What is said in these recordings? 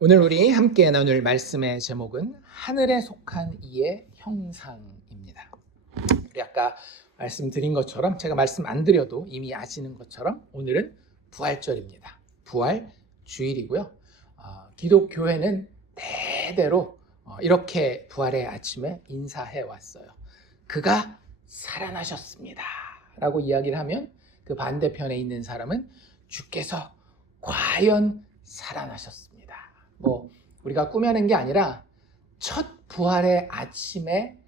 오늘 우리 함께 나눌 말씀의 제목은 하늘에 속한 이의 형상입니다. 우리 아까 말씀드린 것처럼, 제가 말씀 안 드려도 이미 아시는 것처럼 오늘은 부활절입니다. 부활 주일이고요. 기독교회는 대대로 이렇게 부활의 아침에 인사해 왔어요. 그가 살아나셨습니다 라고 이야기를 하면 그 반대편에 있는 사람은 주께서 과연 살아나셨습니다. 우리가 꾸며낸 게 아니라 첫 부활의 아침에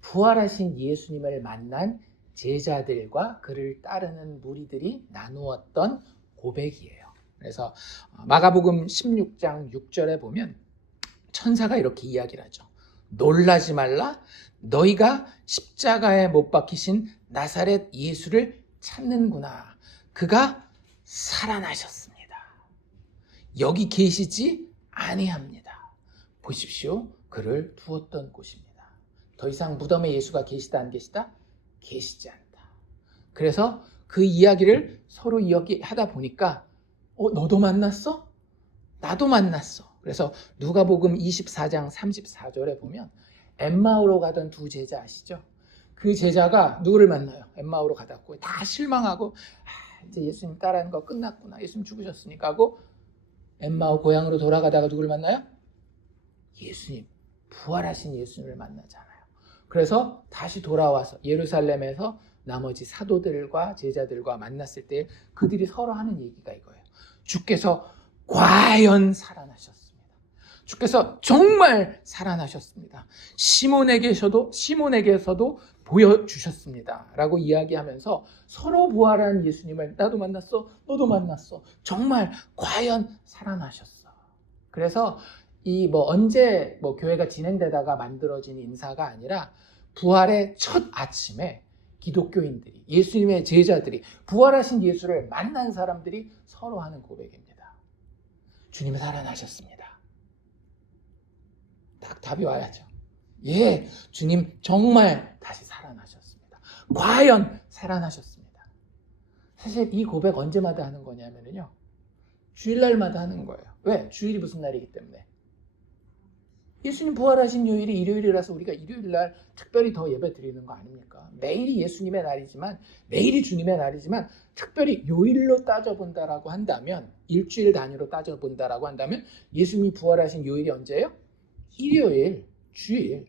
부활하신 예수님을 만난 제자들과 그를 따르는 무리들이 나누었던 고백이에요. 그래서 마가복음 16장 6절에 보면 천사가 이렇게 이야기를 하죠. 놀라지 말라. 너희가 십자가에 못 박히신 나사렛 예수를 찾는구나. 그가 살아나셨습니다. 여기 계시지 아니합니다. 보십시오. 그를 두었던 곳입니다. 더 이상 무덤에 예수가 계시다 안 계시다? 계시지 않다. 그래서 그 이야기를 서로 이야기하다 보니까 너도 만났어? 나도 만났어. 그래서 누가복음 24장 34절에 보면 엠마오로 가던 두 제자 아시죠? 그 제자가 누구를 만나요? 엠마오로 가다고 다 실망하고 이제 예수님 따라하는 거 끝났구나. 예수님 죽으셨으니까 하고 엠마오 고향으로 돌아가다가 누구를 만나요? 예수님, 부활하신 예수님을 만나잖아요. 그래서 다시 돌아와서 예루살렘에서 나머지 사도들과 제자들과 만났을 때 그들이 서로 하는 얘기가 이거예요. 주께서 과연 살아나셨습니다. 주께서 정말 살아나셨습니다. 시몬에게서도 보여주셨습니다 라고 이야기하면서 서로 부활한 예수님을 나도 만났어, 너도 만났어, 정말 과연 살아나셨어. 그래서 언제 교회가 진행되다가 만들어진 인사가 아니라 부활의 첫 아침에 기독교인들이, 예수님의 제자들이, 부활하신 예수를 만난 사람들이 서로 하는 고백입니다. 주님 살아나셨습니다. 딱 답이 와야죠. 예, 주님 정말 다시 살아나셨습니다. 과연 살아나셨습니다. 사실 이 고백 언제마다 하는 거냐면요, 주일날마다 하는 거예요. 왜? 주일이 무슨 날이기 때문에. 예수님 부활하신 요일이 일요일이라서 우리가 일요일날 특별히 더 예배 드리는 거 아닙니까? 매일이 예수님의 날이지만, 매일이 주님의 날이지만 특별히 요일로 따져본다라고 한다면, 일주일 단위로 따져본다라고 한다면 예수님이 부활하신 요일이 언제예요? 일요일, 주일.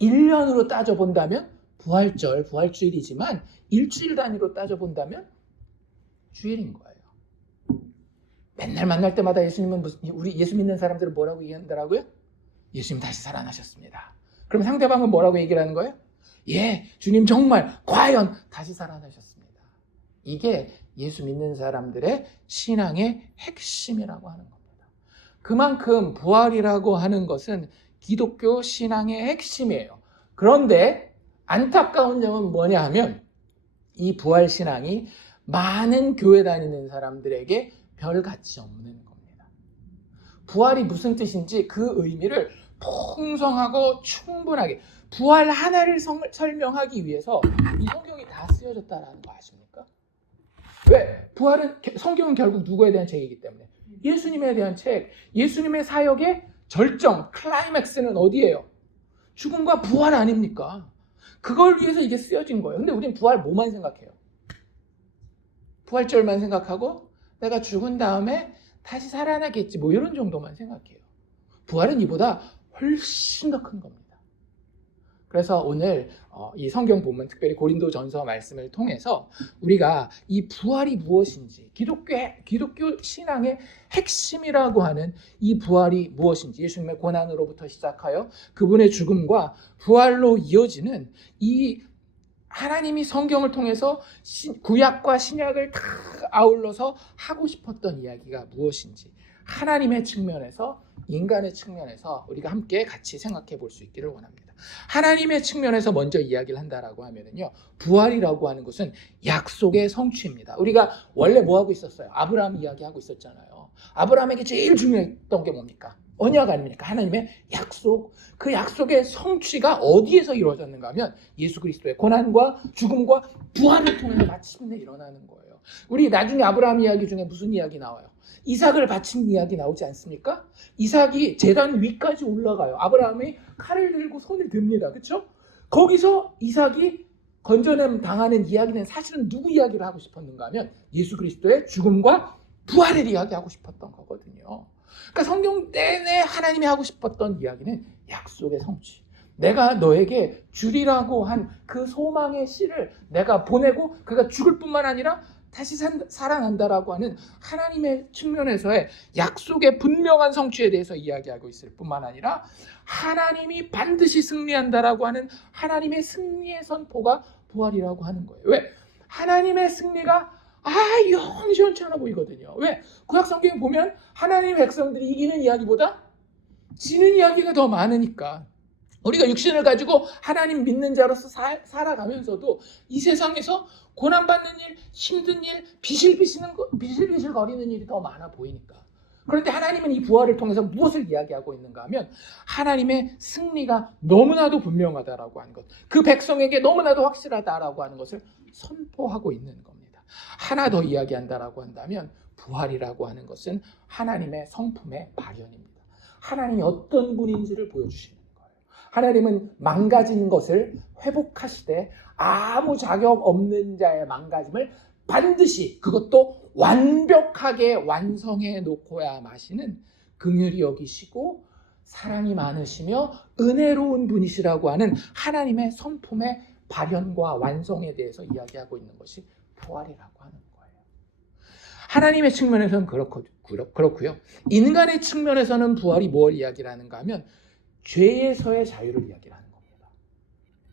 1년으로 따져본다면 부활절, 부활주일이지만 일주일 단위로 따져본다면 주일인 거예요. 맨날 만날 때마다 예수님은 우리 예수 믿는 사람들은 뭐라고 얘기한다고요? 예수님 다시 살아나셨습니다. 그럼 상대방은 뭐라고 얘기를 하는 거예요? 예, 주님 정말 과연 다시 살아나셨습니다. 이게 예수 믿는 사람들의 신앙의 핵심이라고 하는 겁니다. 그만큼 부활이라고 하는 것은 기독교 신앙의 핵심이에요. 그런데 안타까운 점은 뭐냐 하면 이 부활 신앙이 많은 교회 다니는 사람들에게 별 가치 없는 겁니다. 부활이 무슨 뜻인지 그 의미를 풍성하고 충분하게, 부활 하나를 설명하기 위해서 이 성경이 다 쓰여졌다는 거 아십니까? 왜? 성경은 결국 누구에 대한 책이기 때문에 예수님에 대한 책, 예수님의 사역의 절정, 클라이맥스는 어디예요? 죽음과 부활 아닙니까? 그걸 위해서 이게 쓰여진 거예요. 근데 우리는 부활 뭐만 생각해요? 부활절만 생각하고 내가 죽은 다음에 다시 살아나겠지, 이런 정도만 생각해요. 부활은 이보다 훨씬 더 큰 겁니다. 그래서 오늘 이 성경 본문, 특별히 고린도전서 말씀을 통해서 우리가 이 부활이 무엇인지, 기독교 신앙의 핵심이라고 하는 이 부활이 무엇인지, 예수님의 고난으로부터 시작하여 그분의 죽음과 부활로 이어지는 이 하나님이 성경을 통해서 구약과 신약을 다 아울러서 하고 싶었던 이야기가 무엇인지, 하나님의 측면에서, 인간의 측면에서 우리가 함께 같이 생각해 볼 수 있기를 원합니다. 하나님의 측면에서 먼저 이야기를 한다라고 하면은요, 부활이라고 하는 것은 약속의 성취입니다. 우리가 원래 뭐 하고 있었어요? 아브라함 이야기하고 있었잖아요. 아브라함에게 제일 중요했던 게 뭡니까? 언약 아닙니까? 하나님의 약속. 그 약속의 성취가 어디에서 이루어졌는가 하면 예수 그리스도의 고난과 죽음과 부활을 통해서 마침내 일어나는 거예요. 우리 나중에 아브라함 이야기 중에 무슨 이야기 나와요? 이삭을 바친 이야기 나오지 않습니까? 이삭이 제단 위까지 올라가요. 아브라함이 칼을 들고 손을 듭니다. 그렇죠? 거기서 이삭이 건져냄 당하는 이야기는 사실은 누구 이야기를 하고 싶었는가 하면 예수 그리스도의 죽음과 부활을 이야기하고 싶었던 거거든요. 그러니까 성경 내내 하나님이 하고 싶었던 이야기는 약속의 성취. 내가 너에게 주리라고 한 그 소망의 씨를 내가 보내고 그가 죽을 뿐만 아니라 다시 살아난다라고 하는 하나님의 측면에서의 약속의 분명한 성취에 대해서 이야기하고 있을 뿐만 아니라 하나님이 반드시 승리한다라고 하는 하나님의 승리의 선포가 부활이라고 하는 거예요. 왜? 하나님의 승리가 영 시원치 않아 보이거든요. 왜? 구약 성경에 보면 하나님의 백성들이 이기는 이야기보다 지는 이야기가 더 많으니까. 우리가 육신을 가지고 하나님 믿는 자로서 살아가면서도 이 세상에서 고난받는 일, 힘든 일, 비실비실 거리는 일이 더 많아 보이니까. 그런데 하나님은 이 부활을 통해서 무엇을 이야기하고 있는가 하면 하나님의 승리가 너무나도 분명하다라고 하는 것, 그 백성에게 너무나도 확실하다라고 하는 것을 선포하고 있는 겁니다. 하나 더 이야기한다라고 한다면 부활이라고 하는 것은 하나님의 성품의 발현입니다. 하나님이 어떤 분인지를 보여주시는 거예요. 하나님은 망가진 것을 회복하시되 아무 자격 없는 자의 망가짐을 반드시 그것도 완벽하게 완성해 놓고야 마시는 긍휼히 여기시고 사랑이 많으시며 은혜로운 분이시라고 하는 하나님의 성품의 발현과 완성에 대해서 이야기하고 있는 것이 부활이라고 하는 거예요. 하나님의 측면에서는 그렇고요. 인간의 측면에서는 부활이 뭘 이야기하는가 하면 죄에서의 자유를 이야기하는 겁니다.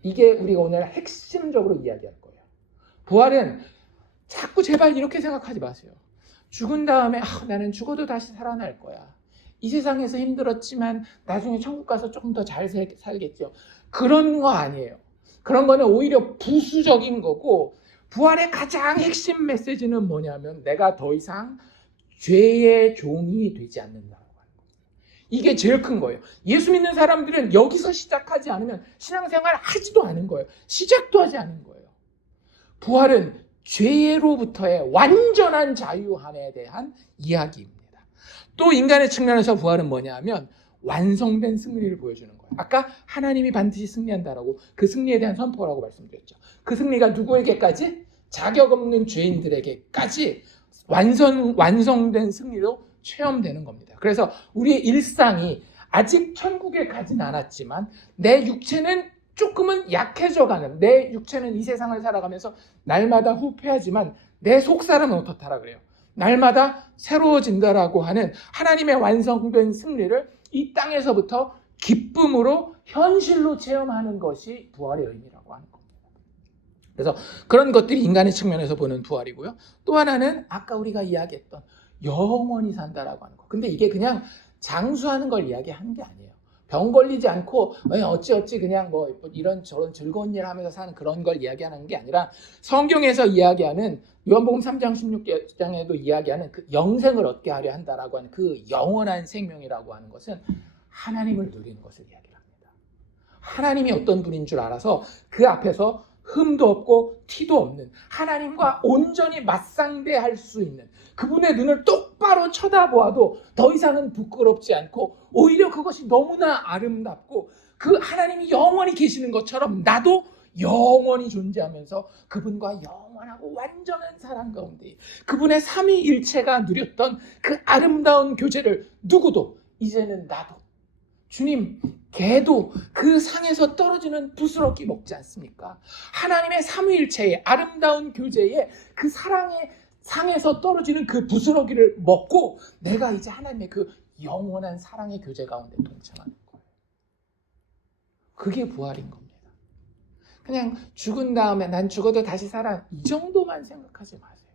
이게 우리가 오늘 핵심적으로 이야기할 거예요. 부활은 자꾸 제발 이렇게 생각하지 마세요. 죽은 다음에 나는 죽어도 다시 살아날 거야. 이 세상에서 힘들었지만 나중에 천국 가서 조금 더 잘 살겠죠. 그런 거 아니에요. 그런 거는 오히려 부수적인 거고 부활의 가장 핵심 메시지는 뭐냐면 내가 더 이상 죄의 종이 되지 않는다고 하는 거예요. 이게 제일 큰 거예요. 예수 믿는 사람들은 여기서 시작하지 않으면 신앙생활 하지도 않은 거예요. 시작도 하지 않은 거예요. 부활은 죄로부터의 완전한 자유함에 대한 이야기입니다. 또 인간의 측면에서 부활은 뭐냐 하면 완성된 승리를 보여주는 거예요. 아까 하나님이 반드시 승리한다라고 그 승리에 대한 선포라고 말씀드렸죠. 그 승리가 누구에게까지? 자격 없는 죄인들에게까지 완성된 승리로 체험되는 겁니다. 그래서 우리의 일상이 아직 천국에 가진 않았지만 내 육체는 조금은 약해져가는, 내 육체는 이 세상을 살아가면서 날마다 후퇴하지만 내 속사람은 어떻다라 그래요? 날마다 새로워진다라고 하는 하나님의 완성된 승리를 이 땅에서부터 기쁨으로 현실로 체험하는 것이 부활의 의미라고 하는 겁니다. 그래서 그런 것들이 인간의 측면에서 보는 부활이고요. 또 하나는 아까 우리가 이야기했던 영원히 산다라고 하는 거. 근데 이게 그냥 장수하는 걸 이야기하는 게 아니에요. 병 걸리지 않고 어찌어찌 그냥 뭐 이런 저런 즐거운 일 하면서 사는 그런 걸 이야기하는 게 아니라 성경에서 이야기하는 요한복음 3장 16장에도 이야기하는 그 영생을 얻게 하려 한다라고 하는 그 영원한 생명이라고 하는 것은 하나님을 누리는 것을 이야기합니다. 하나님이 어떤 분인 줄 알아서 그 앞에서 흠도 없고 티도 없는 하나님과 온전히 맞상대할 수 있는 그분의 눈을 똑바로 쳐다보아도 더 이상은 부끄럽지 않고 오히려 그것이 너무나 아름답고 그 하나님이 영원히 계시는 것처럼 나도 영원히 존재하면서 그분과 영원하고 완전한 사랑 가운데 그분의 삼위일체가 누렸던 그 아름다운 교제를 누구도 이제는 나도 주님, 개도 그 상에서 떨어지는 부스러기 먹지 않습니까? 하나님의 삼위일체의 아름다운 교제에 그 사랑의 상에서 떨어지는 그 부스러기를 먹고 내가 이제 하나님의 그 영원한 사랑의 교제 가운데 동참하는 거예요. 그게 부활인 겁니다. 그냥 죽은 다음에 난 죽어도 다시 살아 이 정도만 생각하지 마세요.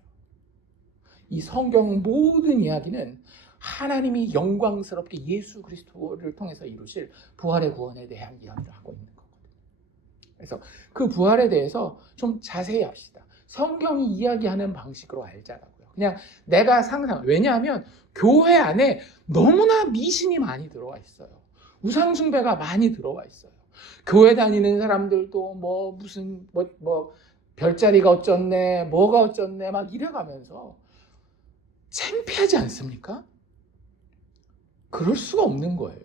이 성경 모든 이야기는 하나님이 영광스럽게 예수 그리스도를 통해서 이루실 부활의 구원에 대한 이야기를 하고 있는 거거든요. 그래서 그 부활에 대해서 좀 자세히 합시다. 성경이 이야기하는 방식으로 알자라고요. 그냥 내가 왜냐하면 교회 안에 너무나 미신이 많이 들어와 있어요. 우상숭배가 많이 들어와 있어요. 교회 다니는 사람들도 무슨 별자리가 어쩌네, 뭐가 어쩌네 막 이래가면서 창피하지 않습니까? 그럴 수가 없는 거예요.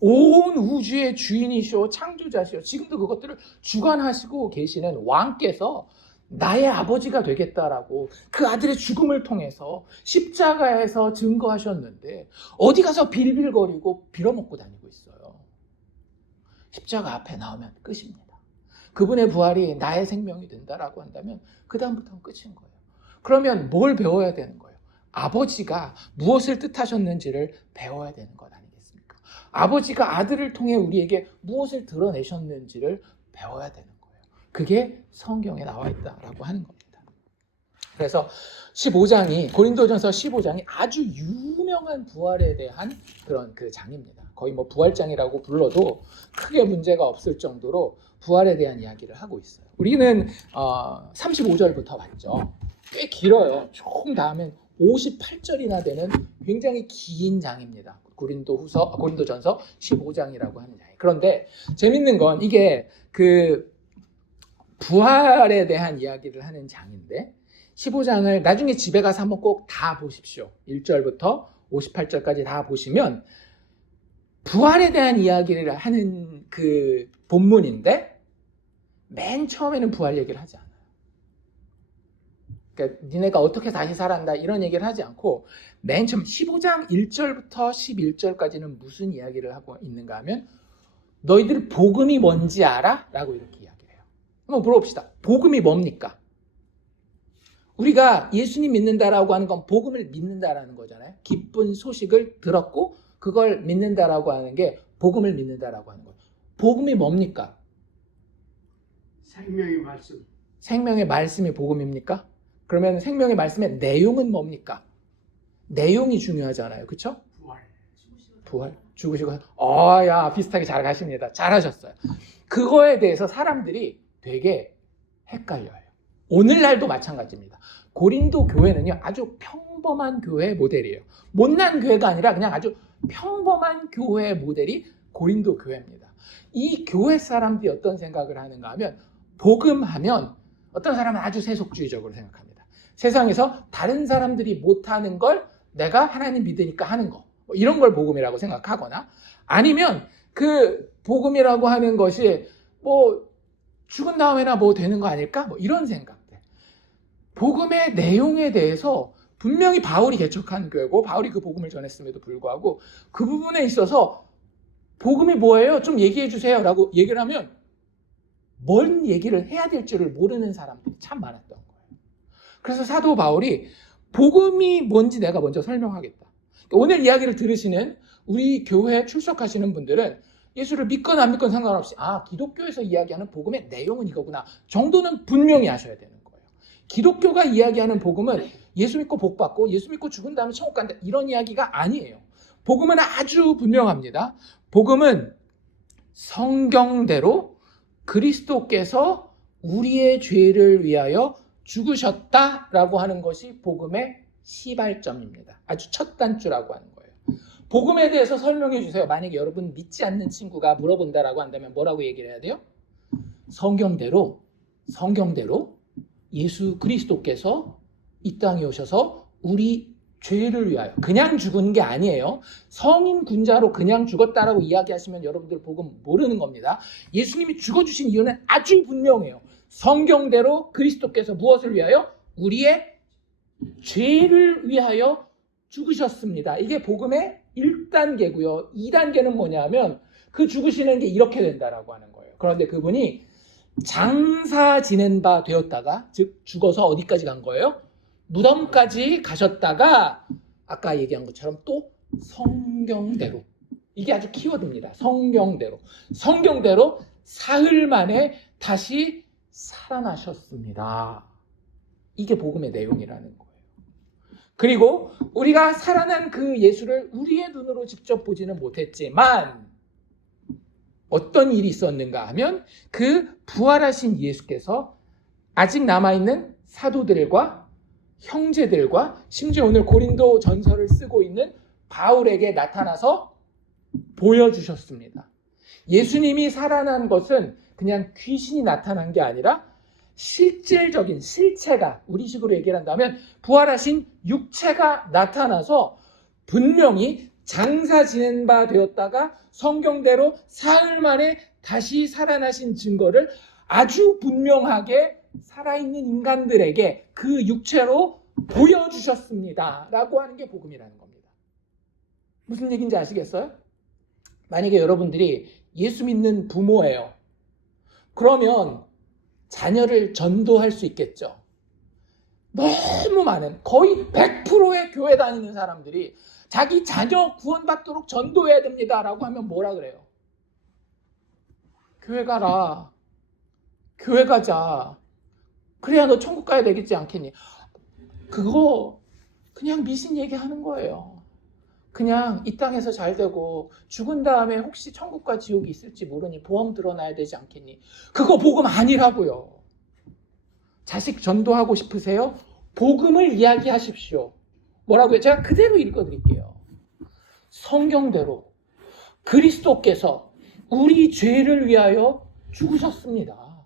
온 우주의 주인이시오, 창조자시오, 지금도 그것들을 주관하시고 계시는 왕께서 나의 아버지가 되겠다라고 그 아들의 죽음을 통해서 십자가에서 증거하셨는데 어디 가서 빌빌거리고 빌어먹고 다니고 있어요. 십자가 앞에 나오면 끝입니다. 그분의 부활이 나의 생명이 된다라고 한다면 그 다음부터는 끝인 거예요. 그러면 뭘 배워야 되는 거예요? 아버지가 무엇을 뜻하셨는지를 배워야 되는 것 아니겠습니까? 아버지가 아들을 통해 우리에게 무엇을 드러내셨는지를 배워야 되는 거예요. 그게 성경에 나와 있다라고 하는 겁니다. 그래서 15장이 고린도전서 15장이 아주 유명한 부활에 대한 그런 그 장입니다. 거의 뭐 부활장이라고 불러도 크게 문제가 없을 정도로 부활에 대한 이야기를 하고 있어요. 우리는 35절부터 봤죠. 꽤 길어요. 총 다음엔 58절이나 되는 굉장히 긴 장입니다. 고린도전서 15장이라고 하는 장. 그런데 재밌는 건 이게 그 부활에 대한 이야기를 하는 장인데 15장을 나중에 집에 가서 한번 꼭 다 보십시오. 1절부터 58절까지 다 보시면 부활에 대한 이야기를 하는 그 본문인데 맨 처음에는 부활 얘기를 하지 않아요. 그러니까 니네가 어떻게 다시 살아난다 이런 얘기를 하지 않고 맨 처음 15장 1절부터 11절까지는 무슨 이야기를 하고 있는가 하면 너희들 복음이 뭔지 알아? 라고 이렇게 이야기를 해요. 한번 물어봅시다. 복음이 뭡니까? 우리가 예수님 믿는다라고 하는 건 복음을 믿는다라는 거잖아요. 기쁜 소식을 들었고 그걸 믿는다라고 하는 게 복음을 믿는다라고 하는 거예요. 복음이 뭡니까? 생명의 말씀. 생명의 말씀이 복음입니까? 그러면 생명의 말씀의 내용은 뭡니까? 내용이 중요하잖아요. 그렇죠? 부활. 죽으시고. 야, 비슷하게 잘 가십니다. 잘하셨어요. 그거에 대해서 사람들이 되게 헷갈려요. 오늘날도 마찬가지입니다. 고린도 교회는요, 아주 평범한 교회 모델이에요. 못난 교회가 아니라 그냥 아주 평범한 교회 모델이 고린도 교회입니다. 이 교회 사람들이 어떤 생각을 하는가 하면 복음하면 어떤 사람은 아주 세속주의적으로 생각합니다. 세상에서 다른 사람들이 못하는 걸 내가 하나님 믿으니까 하는 거, 뭐 이런 걸 복음이라고 생각하거나 아니면 그 복음이라고 하는 것이 뭐 죽은 다음에나 뭐 되는 거 아닐까? 뭐 이런 생각들. 복음의 내용에 대해서 분명히 바울이 개척한 교회고 바울이 그 복음을 전했음에도 불구하고 그 부분에 있어서 복음이 뭐예요? 좀 얘기해 주세요 라고 얘기를 하면 뭔 얘기를 해야 될지를 모르는 사람들이 참 많았던 거예요. 그래서 사도 바울이 복음이 뭔지 내가 먼저 설명하겠다. 오늘 이야기를 들으시는 우리 교회에 출석하시는 분들은 예수를 믿건 안 믿건 상관없이 기독교에서 이야기하는 복음의 내용은 이거구나 정도는 분명히 아셔야 되는 거예요. 기독교가 이야기하는 복음은 예수 믿고 복 받고 예수 믿고 죽은 다음에 천국 간다 이런 이야기가 아니에요. 복음은 아주 분명합니다. 복음은 성경대로 그리스도께서 우리의 죄를 위하여 죽으셨다라고 하는 것이 복음의 시발점입니다. 아주 첫 단추라고 하는 거예요. 복음에 대해서 설명해 주세요. 만약에 여러분 믿지 않는 친구가 물어본다라고 한다면 뭐라고 얘기를 해야 돼요? 성경대로 예수 그리스도께서 이 땅에 오셔서 우리 죄를 위하여 그냥 죽은 게 아니에요. 성인 군자로 그냥 죽었다라고 이야기하시면 여러분들 복음 모르는 겁니다. 예수님이 죽어주신 이유는 아주 분명해요. 성경대로 그리스도께서 무엇을 위하여? 우리의 죄를 위하여 죽으셨습니다. 이게 복음의 1단계고요. 2단계는 뭐냐면 그 죽으시는 게 이렇게 된다라고 하는 거예요. 그런데 그분이 장사 지낸 바 되었다가 즉 죽어서 어디까지 간 거예요? 무덤까지 가셨다가 아까 얘기한 것처럼 또 성경대로 이게 아주 키워드입니다. 성경대로 사흘 만에 다시 살아나셨습니다. 이게 복음의 내용이라는 거예요. 그리고 우리가 살아난 그 예수를 우리의 눈으로 직접 보지는 못했지만 어떤 일이 있었는가 하면 그 부활하신 예수께서 아직 남아있는 사도들과 형제들과 심지어 오늘 고린도 전서를 쓰고 있는 바울에게 나타나서 보여주셨습니다. 예수님이 살아난 것은 그냥 귀신이 나타난 게 아니라 실질적인 실체가, 우리식으로 얘기를 한다면 부활하신 육체가 나타나서 분명히 장사 지낸 바 되었다가 성경대로 사흘 만에 다시 살아나신 증거를 아주 분명하게 살아있는 인간들에게 그 육체로 보여주셨습니다 라고 하는 게 복음이라는 겁니다. 무슨 얘기인지 아시겠어요? 만약에 여러분들이 예수 믿는 부모예요. 그러면 자녀를 전도할 수 있겠죠. 너무 많은, 거의 100%의 교회 다니는 사람들이 자기 자녀 구원받도록 전도해야 됩니다 라고 하면 뭐라 그래요? 교회 가라. 교회 가자. 그래야 너 천국 가야 되겠지 않겠니? 그거 그냥 미신 얘기하는 거예요. 그냥 이 땅에서 잘 되고 죽은 다음에 혹시 천국과 지옥이 있을지 모르니 보험 들어놔야 되지 않겠니? 그거 복음 아니라고요. 자식 전도하고 싶으세요? 복음을 이야기하십시오. 뭐라고요? 제가 그대로 읽어드릴게요. 성경대로 그리스도께서 우리 죄를 위하여 죽으셨습니다.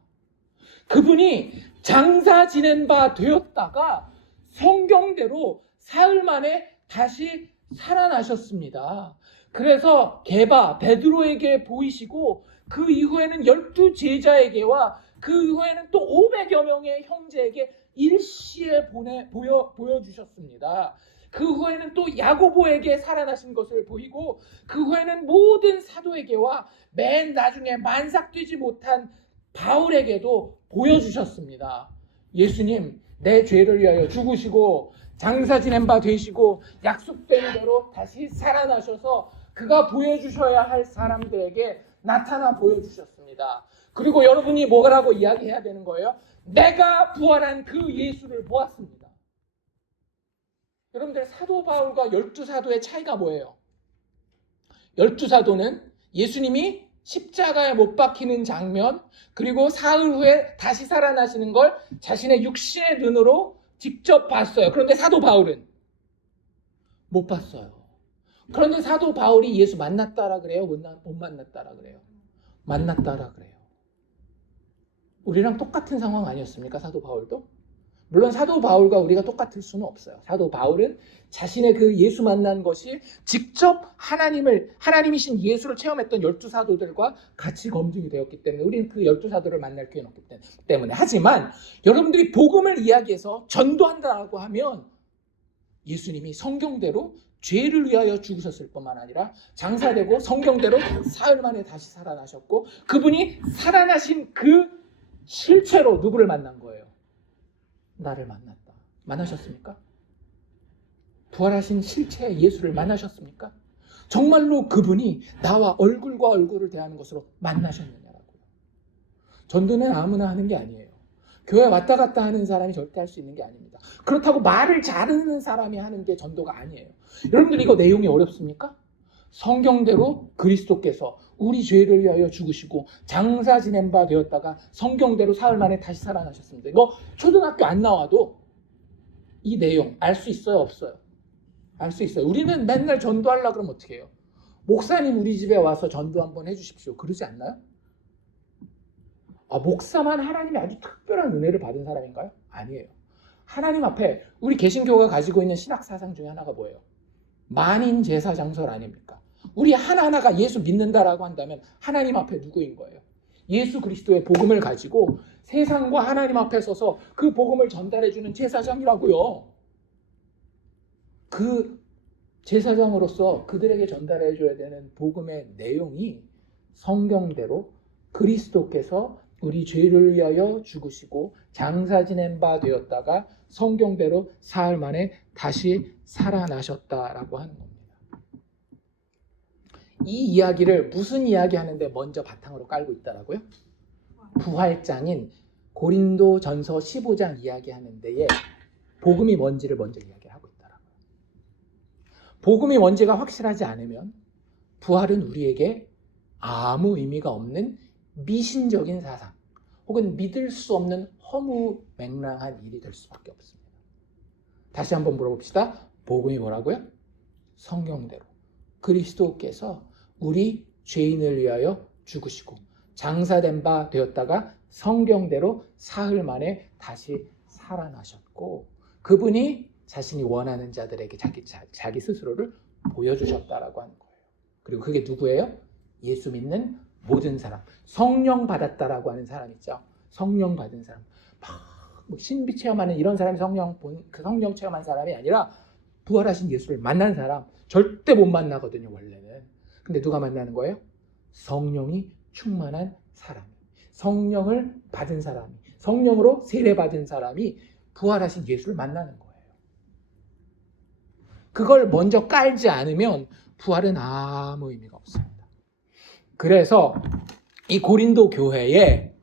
그분이 장사 지낸 바 되었다가 성경대로 사흘 만에 다시 살아나셨습니다. 그래서 베드로에게 보이시고 그 이후에는 12제자에게와 그 이후에는 또 500여 명의 형제에게 일시에 보여주셨습니다. 그 후에는 또 야고보에게 살아나신 것을 보이고 그 후에는 모든 사도에게와 맨 나중에 만삭되지 못한 바울에게도 보여주셨습니다. 예수님, 내 죄를 위하여 죽으시고 장사 지낸 바 되시고 약속된 대로 다시 살아나셔서 그가 보여주셔야 할 사람들에게 나타나 보여주셨습니다. 그리고 여러분이 뭐라고 이야기해야 되는 거예요? 내가 부활한 그 예수를 보았습니다. 여러분들, 사도 바울과 12사도의 차이가 뭐예요? 12사도는 예수님이 십자가에 못 박히는 장면, 그리고 사흘 후에 다시 살아나시는 걸 자신의 육신의 눈으로 직접 봤어요. 그런데 사도 바울은 못 봤어요. 그런데 사도 바울이 예수 만났다라 그래요? 못 만났다라 그래요? 만났다라 그래요. 우리랑 똑같은 상황 아니었습니까? 사도 바울도? 물론 사도 바울과 우리가 똑같을 수는 없어요. 사도 바울은 자신의 그 예수 만난 것이 직접 하나님이신 예수를 체험했던 12사도들과 같이 검증이 되었기 때문에 우리는 그 12사도를 만날 기회는 없기 때문에. 하지만 여러분들이 복음을 이야기해서 전도한다고 하면 예수님이 성경대로 죄를 위하여 죽으셨을 뿐만 아니라 장사되고 성경대로 사흘 만에 다시 살아나셨고 그분이 살아나신 그 실체로 누구를 만난 거예요? 나를 만났다. 만나셨습니까? 부활하신 실체 예수를 만나셨습니까? 정말로 그분이 나와 얼굴과 얼굴을 대하는 것으로 만나셨느냐라고요. 전도는 아무나 하는 게 아니에요. 교회 왔다 갔다 하는 사람이 절대 할 수 있는 게 아닙니다. 그렇다고 말을 잘하는 사람이 하는 게 전도가 아니에요. 여러분들 이거 내용이 어렵습니까? 성경대로 그리스도께서 우리 죄를 위하여 죽으시고 장사 지낸 바 되었다가 성경대로 사흘 만에 다시 살아나셨습니다. 이거 초등학교 안 나와도 이 내용 알 수 있어요? 없어요? 알 수 있어요. 우리는 맨날 전도하려고 그러면 어떻게 해요? 목사님 우리 집에 와서 전도 한번 해주십시오. 그러지 않나요? 목사만 하나님의 아주 특별한 은혜를 받은 사람인가요? 아니에요. 하나님 앞에 우리 개신교가 가지고 있는 신학사상 중에 하나가 뭐예요? 만인제사장설 아닙니까? 우리 하나하나가 예수 믿는다라고 한다면 하나님 앞에 누구인 거예요? 예수 그리스도의 복음을 가지고 세상과 하나님 앞에 서서 그 복음을 전달해주는 제사장이라고요. 그 제사장으로서 그들에게 전달해줘야 되는 복음의 내용이 성경대로 그리스도께서 우리 죄를 위하여 죽으시고 장사 지낸 바 되었다가 성경대로 사흘 만에 다시 살아나셨다라고 하는 겁니다. 이 이야기를 무슨 이야기 하는데 먼저 바탕으로 깔고 있다라고요? 부활장인 고린도전서 15장 이야기하는 데에 복음이 뭔지를 먼저 이야기하고 있다라고요. 복음이 뭔지가 확실하지 않으면 부활은 우리에게 아무 의미가 없는 미신적인 사상 혹은 믿을 수 없는 허무맹랑한 일이 될 수밖에 없습니다. 다시 한번 물어봅시다. 복음이 뭐라고요? 성경대로 그리스도께서 우리 죄인을 위하여 죽으시고 장사된 바 되었다가 성경대로 사흘 만에 다시 살아나셨고 그분이 자신이 원하는 자들에게 자기 스스로를 보여주셨다라고 하는 거예요. 그리고 그게 누구예요? 예수 믿는 모든 사람. 성령 받았다라고 하는 사람 있죠. 성령 받은 사람. 막 신비 체험하는 이런 사람이 그 성령 체험한 사람이 아니라 부활하신 예수를 만난 사람 절대 못 만나거든요, 원래는. 근데 누가 만나는 거예요? 성령이 충만한 사람이, 성령을 받은 사람이, 성령으로 세례받은 사람이 부활하신 예수를 만나는 거예요. 그걸 먼저 깔지 않으면 부활은 아무 의미가 없습니다. 그래서 이 고린도 교회에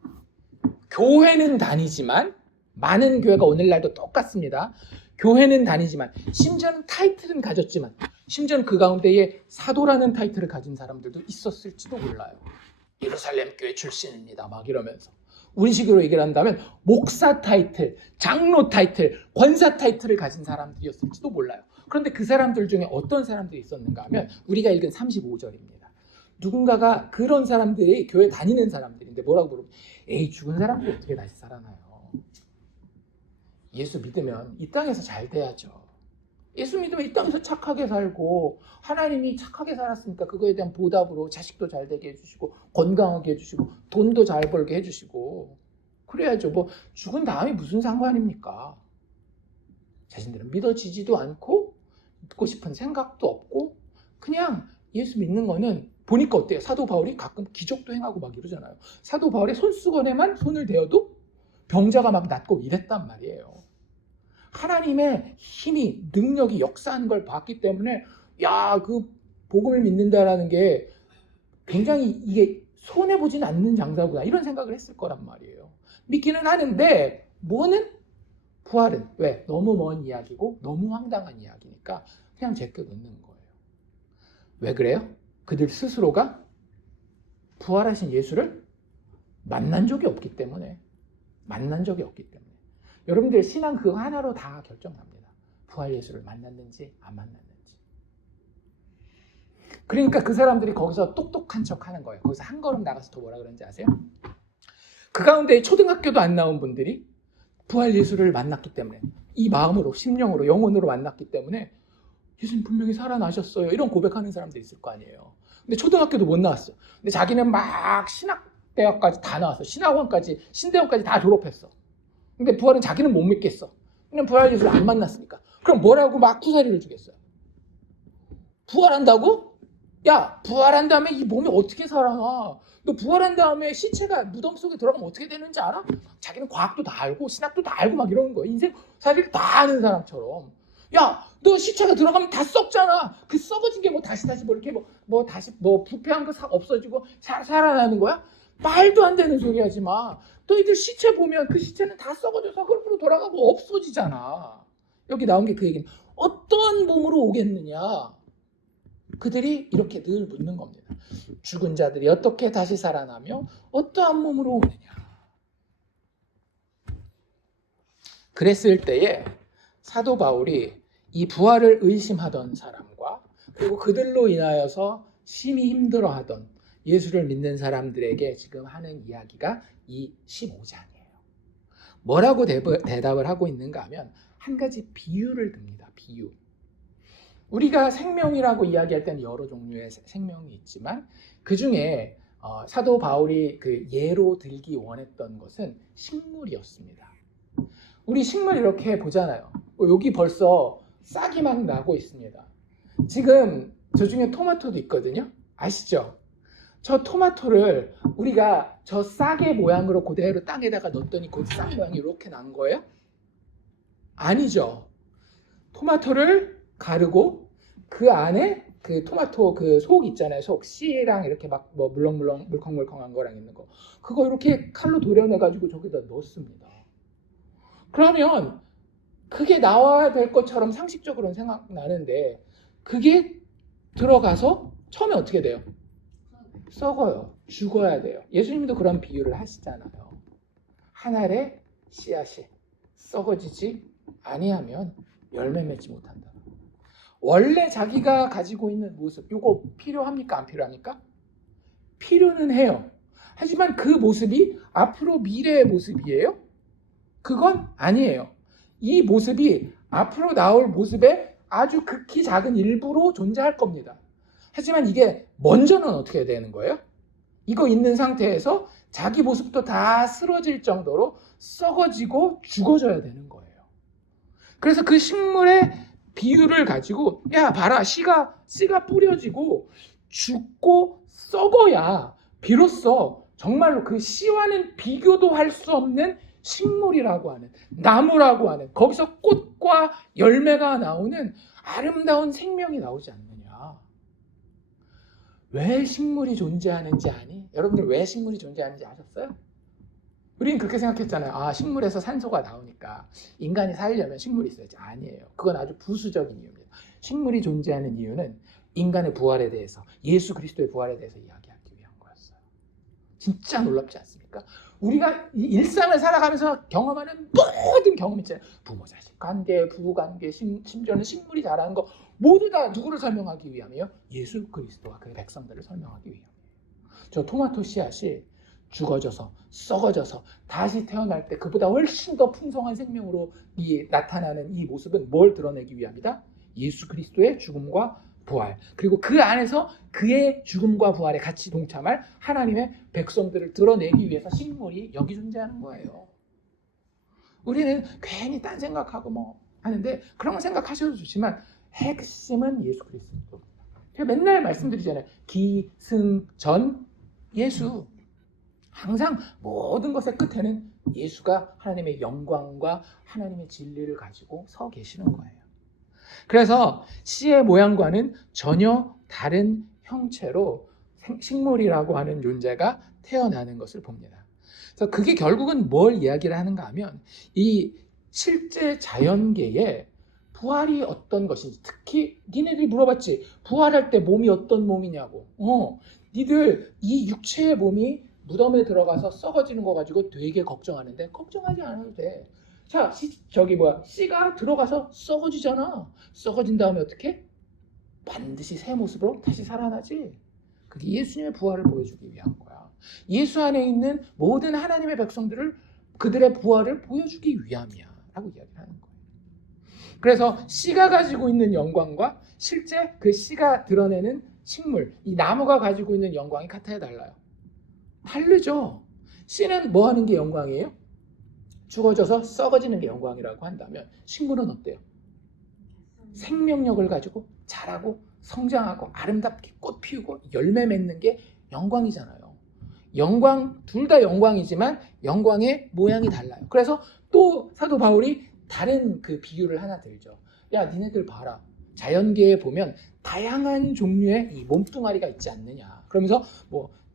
교회는 다니지만 많은 교회가 오늘날도 똑같습니다. 교회는 다니지만 심지어는 타이틀은 가졌지만 심지어는 그 가운데에 사도라는 타이틀을 가진 사람들도 있었을지도 몰라요. 예루살렘 교회 출신입니다. 막 이러면서. 우리식으로 얘기를 한다면 목사 타이틀, 장로 타이틀, 권사 타이틀을 가진 사람들이었을지도 몰라요. 그런데 그 사람들 중에 어떤 사람들이 있었는가 하면 우리가 읽은 35절입니다. 누군가가 그런 사람들이 교회 다니는 사람들인데 뭐라고 물어보면 에이 죽은 사람들이 어떻게 다시 살아나요? 예수 믿으면 이 땅에서 잘 돼야죠. 예수 믿으면 이 땅에서 착하게 살고 하나님이 착하게 살았으니까 그거에 대한 보답으로 자식도 잘 되게 해주시고 건강하게 해주시고 돈도 잘 벌게 해주시고 그래야죠. 뭐 죽은 다음에 무슨 상관입니까? 자신들은 믿어지지도 않고 믿고 싶은 생각도 없고 그냥 예수 믿는 거는 보니까 어때요? 사도 바울이 가끔 기적도 행하고 막 이러잖아요. 사도 바울의 손수건에만 손을 대어도 병자가 막 낫고 이랬단 말이에요. 하나님의 힘이 능력이 역사하는 걸 봤기 때문에 야, 그 복음을 믿는다라는 게 굉장히 이게 손해보진 않는 장사구나 이런 생각을 했을 거란 말이에요. 믿기는 하는데 뭐는? 부활은 왜? 너무 먼 이야기고 너무 황당한 이야기니까 그냥 제껴 놓는 거예요. 왜 그래요? 그들 스스로가 부활하신 예수를 만난 적이 없기 때문에 여러분들 신앙 그거 하나로 다 결정납니다. 부활 예수를 만났는지 안 만났는지. 그러니까 그 사람들이 거기서 똑똑한 척 하는 거예요. 거기서 한 걸음 나가서 더 뭐라 그러는지 아세요? 그 가운데 초등학교도 안 나온 분들이 부활 예수를 만났기 때문에 이 마음으로 심령으로 영혼으로 만났기 때문에 예수님 분명히 살아나셨어요. 이런 고백하는 사람들이 있을 거 아니에요. 근데 초등학교도 못 나왔어. 근데 자기는 막 신학대학까지 다 나왔어. 신학원까지 신대원까지 다 졸업했어. 근데 부활은 자기는 못 믿겠어. 그냥 부활 예수를 안 만났으니까. 그럼 뭐라고 막 쿠사리를 주겠어요? 부활한다고? 야, 부활한 다음에 이 몸이 어떻게 살아나? 너 부활한 다음에 시체가 무덤 속에 들어가면 어떻게 되는지 알아? 자기는 과학도 다 알고 신학도 다 알고 막 이러는 거야. 인생 사리를 다 아는 사람처럼. 야, 너 시체가 들어가면 다 썩잖아. 그 썩어진 게 뭐 다시 뭐 이렇게 뭐 다시 뭐 부패한 거 없어지고 살아나는 거야? 말도 안 되는 소리 하지 마. 너희들 시체 보면 그 시체는 다 썩어져서 흙으로 돌아가고 없어지잖아. 여기 나온 게 그 얘기는 어떤 몸으로 오겠느냐. 그들이 이렇게 늘 묻는 겁니다. 죽은 자들이 어떻게 다시 살아나며 어떠한 몸으로 오느냐. 그랬을 때에 사도 바울이 이 부활을 의심하던 사람과 그리고 그들로 인하여서 심히 힘들어하던 예수를 믿는 사람들에게 지금 하는 이야기가 이 15장이에요. 뭐라고 대답을 하고 있는가 하면 한 가지 비유를 듭니다. 비유. 우리가 생명이라고 이야기할 때는 여러 종류의 생명이 있지만 그 중에 사도 바울이 그 예로 들기 원했던 것은 식물이었습니다. 우리 식물 이렇게 보잖아요. 여기 벌써 싹이 막 나고 있습니다. 지금 저 중에 토마토도 있거든요. 아시죠? 저 토마토를 우리가 저 싹의 모양으로 그대로 땅에다가 넣었더니 그 싹 모양이 이렇게 난 거예요? 아니죠. 토마토를 가르고 그 안에 그 토마토 그 속 있잖아요. 속 씨랑 이렇게 막 뭐 물렁물렁 물컹물컹한 거랑 있는 거. 그거 이렇게 칼로 도려내가지고 저기다 넣습니다. 그러면 그게 나와야 될 것처럼 상식적으로는 생각나는데 그게 들어가서 처음에 어떻게 돼요? 썩어요. 죽어야 돼요. 예수님도 그런 비유를 하시잖아요. 한 알의 씨앗이 썩어지지 아니하면 열매 맺지 못한다. 원래 자기가 가지고 있는 모습, 이거 필요합니까? 안 필요합니까? 필요는 해요. 하지만 그 모습이 앞으로 미래의 모습이에요? 그건 아니에요. 이 모습이 앞으로 나올 모습의 아주 극히 작은 일부로 존재할 겁니다. 하지만 이게 먼저는 어떻게 되는 거예요? 이거 있는 상태에서 자기 모습도 다 쓰러질 정도로 썩어지고 죽어져야 되는 거예요. 그래서 그 식물의 비유를 가지고 야 봐라 씨가 뿌려지고 죽고 썩어야 비로소 정말로 그 씨와는 비교도 할 수 없는 식물이라고 하는, 나무라고 하는, 거기서 꽃과 열매가 나오는 아름다운 생명이 나오지 않느냐. 왜 식물이 존재하는지 아니? 여러분들 왜 식물이 존재하는지 아셨어요? 우리는 그렇게 생각했잖아요. 아, 식물에서 산소가 나오니까 인간이 살려면 식물이 있어야지. 아니에요. 그건 아주 부수적인 이유입니다. 식물이 존재하는 이유는 인간의 부활에 대해서, 예수 그리스도의 부활에 대해서 이야기하기 위한 거였어요. 진짜 놀랍지 않습니까? 우리가 일상을 살아가면서 경험하는 모든 경험 있잖아요. 부모 자식 관계, 부부 관계, 심지어는 식물이 자라는 거 모두 다 누구를 설명하기 위함이에요? 예수 그리스도와 그의 백성들을 설명하기 위함이에요. 저 토마토 씨앗이 죽어져서 썩어져서 다시 태어날 때 그보다 훨씬 더 풍성한 생명으로 나타나는 이 모습은 뭘 드러내기 위함이다? 예수 그리스도의 죽음과 부활, 그리고 그 안에서 그의 죽음과 부활에 같이 동참할 하나님의 백성들을 드러내기 위해서 식물이 여기 존재하는 거예요. 우리는 괜히 딴 생각하고 뭐 하는데 그런 거 생각하셔도 좋지만 핵심은 예수 그리스도. 제가 맨날 말씀드리잖아요. 기승전 예수. 항상 모든 것의 끝에는 예수가 하나님의 영광과 하나님의 진리를 가지고 서 계시는 거예요. 그래서 씨의 모양과는 전혀 다른 형체로 식물이라고 하는 존재가 태어나는 것을 봅니다. 그래서 그게 결국은 뭘 이야기를 하는가 하면 이 실제 자연계에 부활이 어떤 것인지, 특히 니네들이 물어봤지, 부활할 때 몸이 어떤 몸이냐고. 니들 이 육체의 몸이 무덤에 들어가서 썩어지는 거 가지고 되게 걱정하는데 걱정하지 않아도 돼. 자, 씨가 들어가서 썩어지잖아. 썩어진 다음에 어떻게? 반드시 새 모습으로 다시 살아나지. 그게 예수님의 부활을 보여주기 위한 거야. 예수 안에 있는 모든 하나님의 백성들을 그들의 부활을 보여주기 위함이야 라고 이야기를 하는 거예요. 그래서 씨가 가지고 있는 영광과 실제 그 씨가 드러내는 식물, 이 나무가 가지고 있는 영광이 같아야 달라요? 다르죠. 씨는 뭐 하는 게 영광이에요? 죽어져서 썩어지는 게 영광이라고 한다면 식물은 어때요? 생명력을 가지고 자라고 성장하고 아름답게 꽃 피우고 열매 맺는 게 영광이잖아요. 영광, 둘 다 영광이지만 영광의 모양이 달라요. 그래서 또 사도 바울이 다른 그 비유를 하나 들죠. 야, 니네들 봐라. 자연계에 보면 다양한 종류의 이 몸뚱아리가 있지 않느냐. 그러면서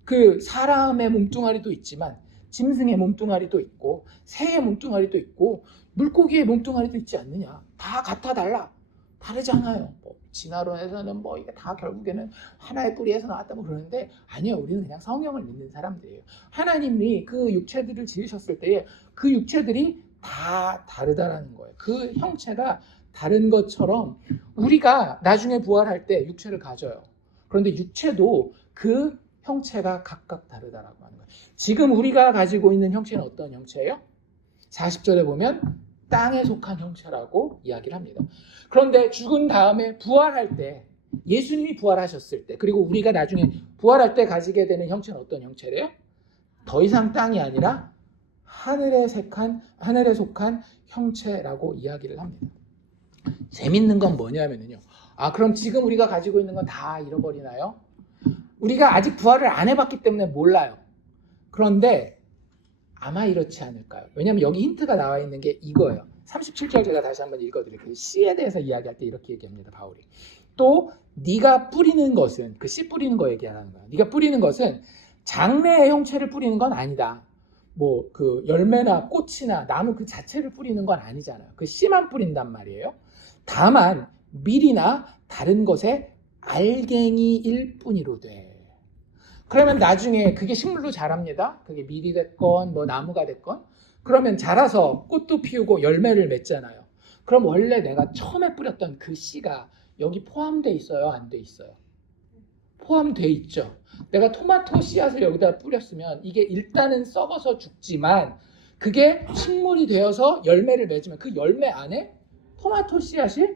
그 사람의 몸뚱아리도 있지만 짐승의 몸뚱아리도 있고 새의 몸뚱아리도 있고 물고기의 몸뚱아리도 있지 않느냐. 다 같아 달라. 다르잖아요. 진화론에서는 이게 다 결국에는 하나의 뿌리에서 나왔다 그러는데 아니요. 우리는 그냥 성경을 믿는 사람들이에요. 하나님이 그 육체들을 지으셨을 때에 그 육체들이 다 다르다라는 거예요. 그 형체가 다른 것처럼 우리가 나중에 부활할 때 육체를 가져요. 그런데 육체도 그 형체가 각각 다르다라고 하는 거예요. 지금 우리가 가지고 있는 형체는 어떤 형체예요? 40절에 보면 땅에 속한 형체라고 이야기를 합니다. 그런데 죽은 다음에 부활할 때, 예수님이 부활하셨을 때, 그리고 우리가 나중에 부활할 때 가지게 되는 형체는 어떤 형체래요? 더 이상 땅이 아니라 하늘에 속한 형체라고 이야기를 합니다. 재밌는 건 뭐냐면요. 그럼 지금 우리가 가지고 있는 건 다 잃어버리나요? 우리가 아직 부활을 안 해봤기 때문에 몰라요. 그런데 아마 이렇지 않을까요? 왜냐하면 여기 힌트가 나와 있는 게 이거예요. 37절 제가 다시 한번 읽어드릴게요. 씨에 대해서 이야기할 때 이렇게 얘기합니다. 바울이. 또 네가 뿌리는 것은, 그 씨 뿌리는 거 얘기하는 거야. 네가 뿌리는 것은 장래의 형체를 뿌리는 건 아니다. 그 열매나 꽃이나 나무 그 자체를 뿌리는 건 아니잖아요. 그 씨만 뿌린단 말이에요. 다만 밀이나 다른 것의 알갱이일 뿐이로돼. 그러면 나중에 그게 식물로 자랍니다. 그게 밀이 됐건 나무가 됐건. 그러면 자라서 꽃도 피우고 열매를 맺잖아요. 그럼 원래 내가 처음에 뿌렸던 그 씨가 여기 포함되어 있어요? 안 돼 있어요? 포함되어 있죠. 내가 토마토 씨앗을 여기다 뿌렸으면 이게 일단은 썩어서 죽지만 그게 식물이 되어서 열매를 맺으면 그 열매 안에 토마토 씨앗이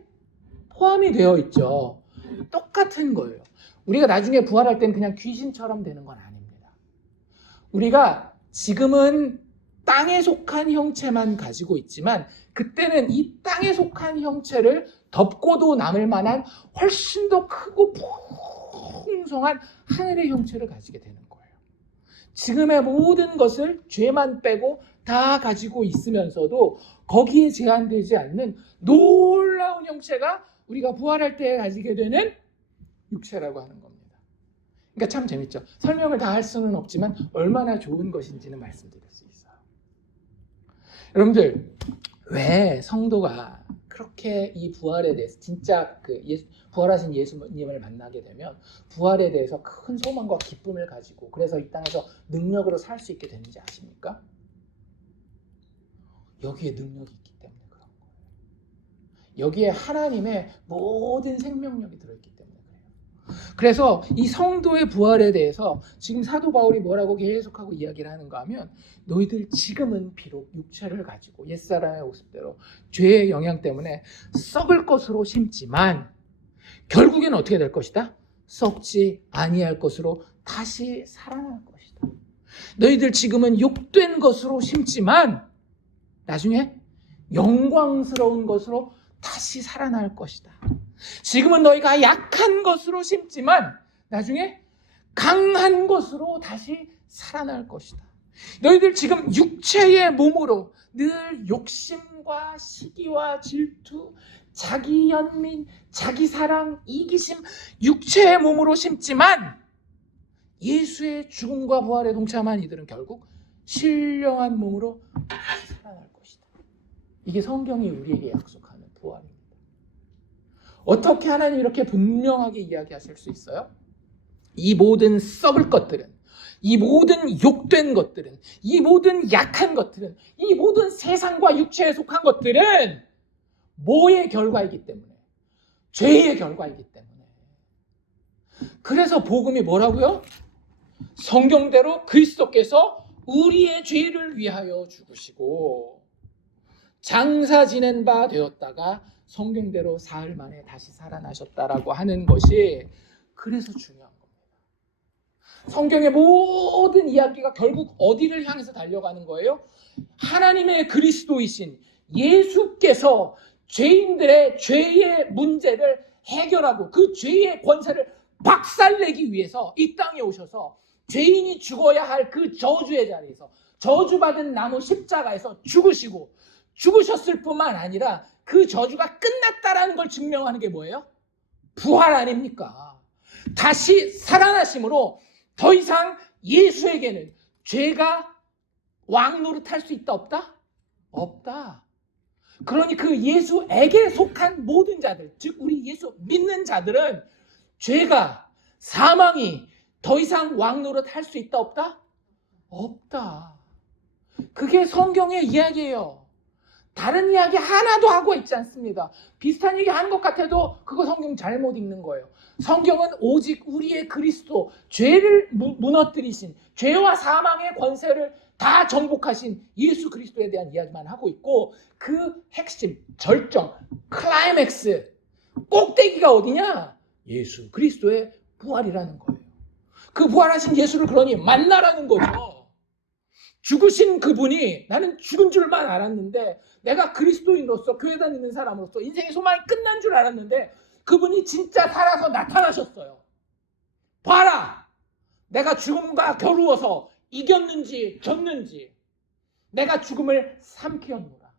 포함이 되어 있죠. 똑같은 거예요. 우리가 나중에 부활할 땐 그냥 귀신처럼 되는 건 아닙니다. 우리가 지금은 땅에 속한 형체만 가지고 있지만 그때는 이 땅에 속한 형체를 덮고도 남을 만한 훨씬 더 크고 풍성한 하늘의 형체를 가지게 되는 거예요. 지금의 모든 것을 죄만 빼고 다 가지고 있으면서도 거기에 제한되지 않는 놀라운 형체가 우리가 부활할 때 가지게 되는 육체라고 하는 겁니다. 그러니까 참 재밌죠. 설명을 다 할 수는 없지만 얼마나 좋은 것인지는 말씀드릴 수 있어요. 여러분들, 왜 성도가 그렇게 이 부활에 대해서 진짜 부활하신 예수님을 만나게 되면 부활에 대해서 큰 소망과 기쁨을 가지고 그래서 이 땅에서 능력으로 살 수 있게 되는지 아십니까? 여기에 능력이 있기 때문에 그런 거예요. 여기에 하나님의 모든 생명력이 들어있기 때문에 그래요. 그래서 이 성도의 부활에 대해서 지금 사도 바울이 뭐라고 계속하고 이야기를 하는가 하면 너희들 지금은 비록 육체를 가지고 옛사람의 모습대로 죄의 영향 때문에 썩을 것으로 심지만 결국에는 어떻게 될 것이다? 썩지 아니할 것으로 다시 살아날 것이다. 너희들 지금은 욕된 것으로 심지만 나중에 영광스러운 것으로 다시 살아날 것이다. 지금은 너희가 약한 것으로 심지만 나중에 강한 것으로 다시 살아날 것이다. 너희들 지금 육체의 몸으로 늘 욕심과 시기와 질투, 자기 연민, 자기 사랑, 이기심, 육체의 몸으로 심지만 예수의 죽음과 부활에 동참한 이들은 결국 신령한 몸으로 다시 살아날 것이다. 이게 성경이 우리에게 약속하는 부활입니다. 어떻게 하나님이 이렇게 분명하게 이야기하실 수 있어요? 이 모든 썩을 것들은, 이 모든 욕된 것들은, 이 모든 약한 것들은, 이 모든 세상과 육체에 속한 것들은 뭐의 결과이기 때문에? 죄의 결과이기 때문에. 그래서 복음이 뭐라고요? 성경대로 그리스도께서 우리의 죄를 위하여 죽으시고 장사 지낸 바 되었다가 성경대로 사흘 만에 다시 살아나셨다라고 하는 것이 그래서 중요한 겁니다. 성경의 모든 이야기가 결국 어디를 향해서 달려가는 거예요? 하나님의 그리스도이신 예수께서 죄인들의 죄의 문제를 해결하고 그 죄의 권세를 박살내기 위해서 이 땅에 오셔서 죄인이 죽어야 할 그 저주의 자리에서 저주받은 나무 십자가에서 죽으셨을 뿐만 아니라 그 저주가 끝났다라는 걸 증명하는 게 뭐예요? 부활 아닙니까? 다시 살아나심으로 더 이상 예수에게는 죄가 왕노릇할 수 있다 없다? 없다. 그러니 그 예수에게 속한 모든 자들, 즉 우리 예수 믿는 자들은 죄가, 사망이 더 이상 왕노릇할 수 있다 없다? 없다. 그게 성경의 이야기예요. 다른 이야기 하나도 하고 있지 않습니다. 비슷한 얘기 하는 것 같아도 그거 성경 잘못 읽는 거예요. 성경은 오직 우리의 그리스도, 죄를 무너뜨리신, 죄와 사망의 권세를 다 정복하신 예수 그리스도에 대한 이야기만 하고 있고 그 핵심, 절정, 클라이맥스, 꼭대기가 어디냐? 예수 그리스도의 부활이라는 거예요. 그 부활하신 예수를 그러니 만나라는 거죠. 죽으신 그분이 나는 죽은 줄만 알았는데 내가 그리스도인으로서 교회 다니는 사람으로서 인생의 소망이 끝난 줄 알았는데 그분이 진짜 살아서 나타나셨어요. 봐라! 내가 죽음과 겨루어서 이겼는지 졌는지 내가 죽음을 삼키었노라.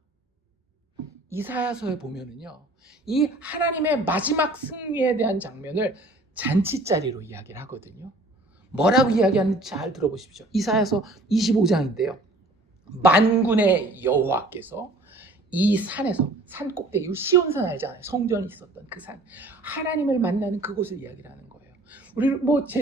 이사야서에 보면은요, 이 하나님의 마지막 승리에 대한 장면을 잔치자리로 이야기를 하거든요. 뭐라고 이야기하는지 잘 들어보십시오. 이사야서 25장인데요. 만군의 여호와께서 이 산에서, 산 꼭대기, 시온산 알잖아요. 성전이 있었던 그 산, 하나님을 만나는 그곳을 이야기를 하는 거예요. 우리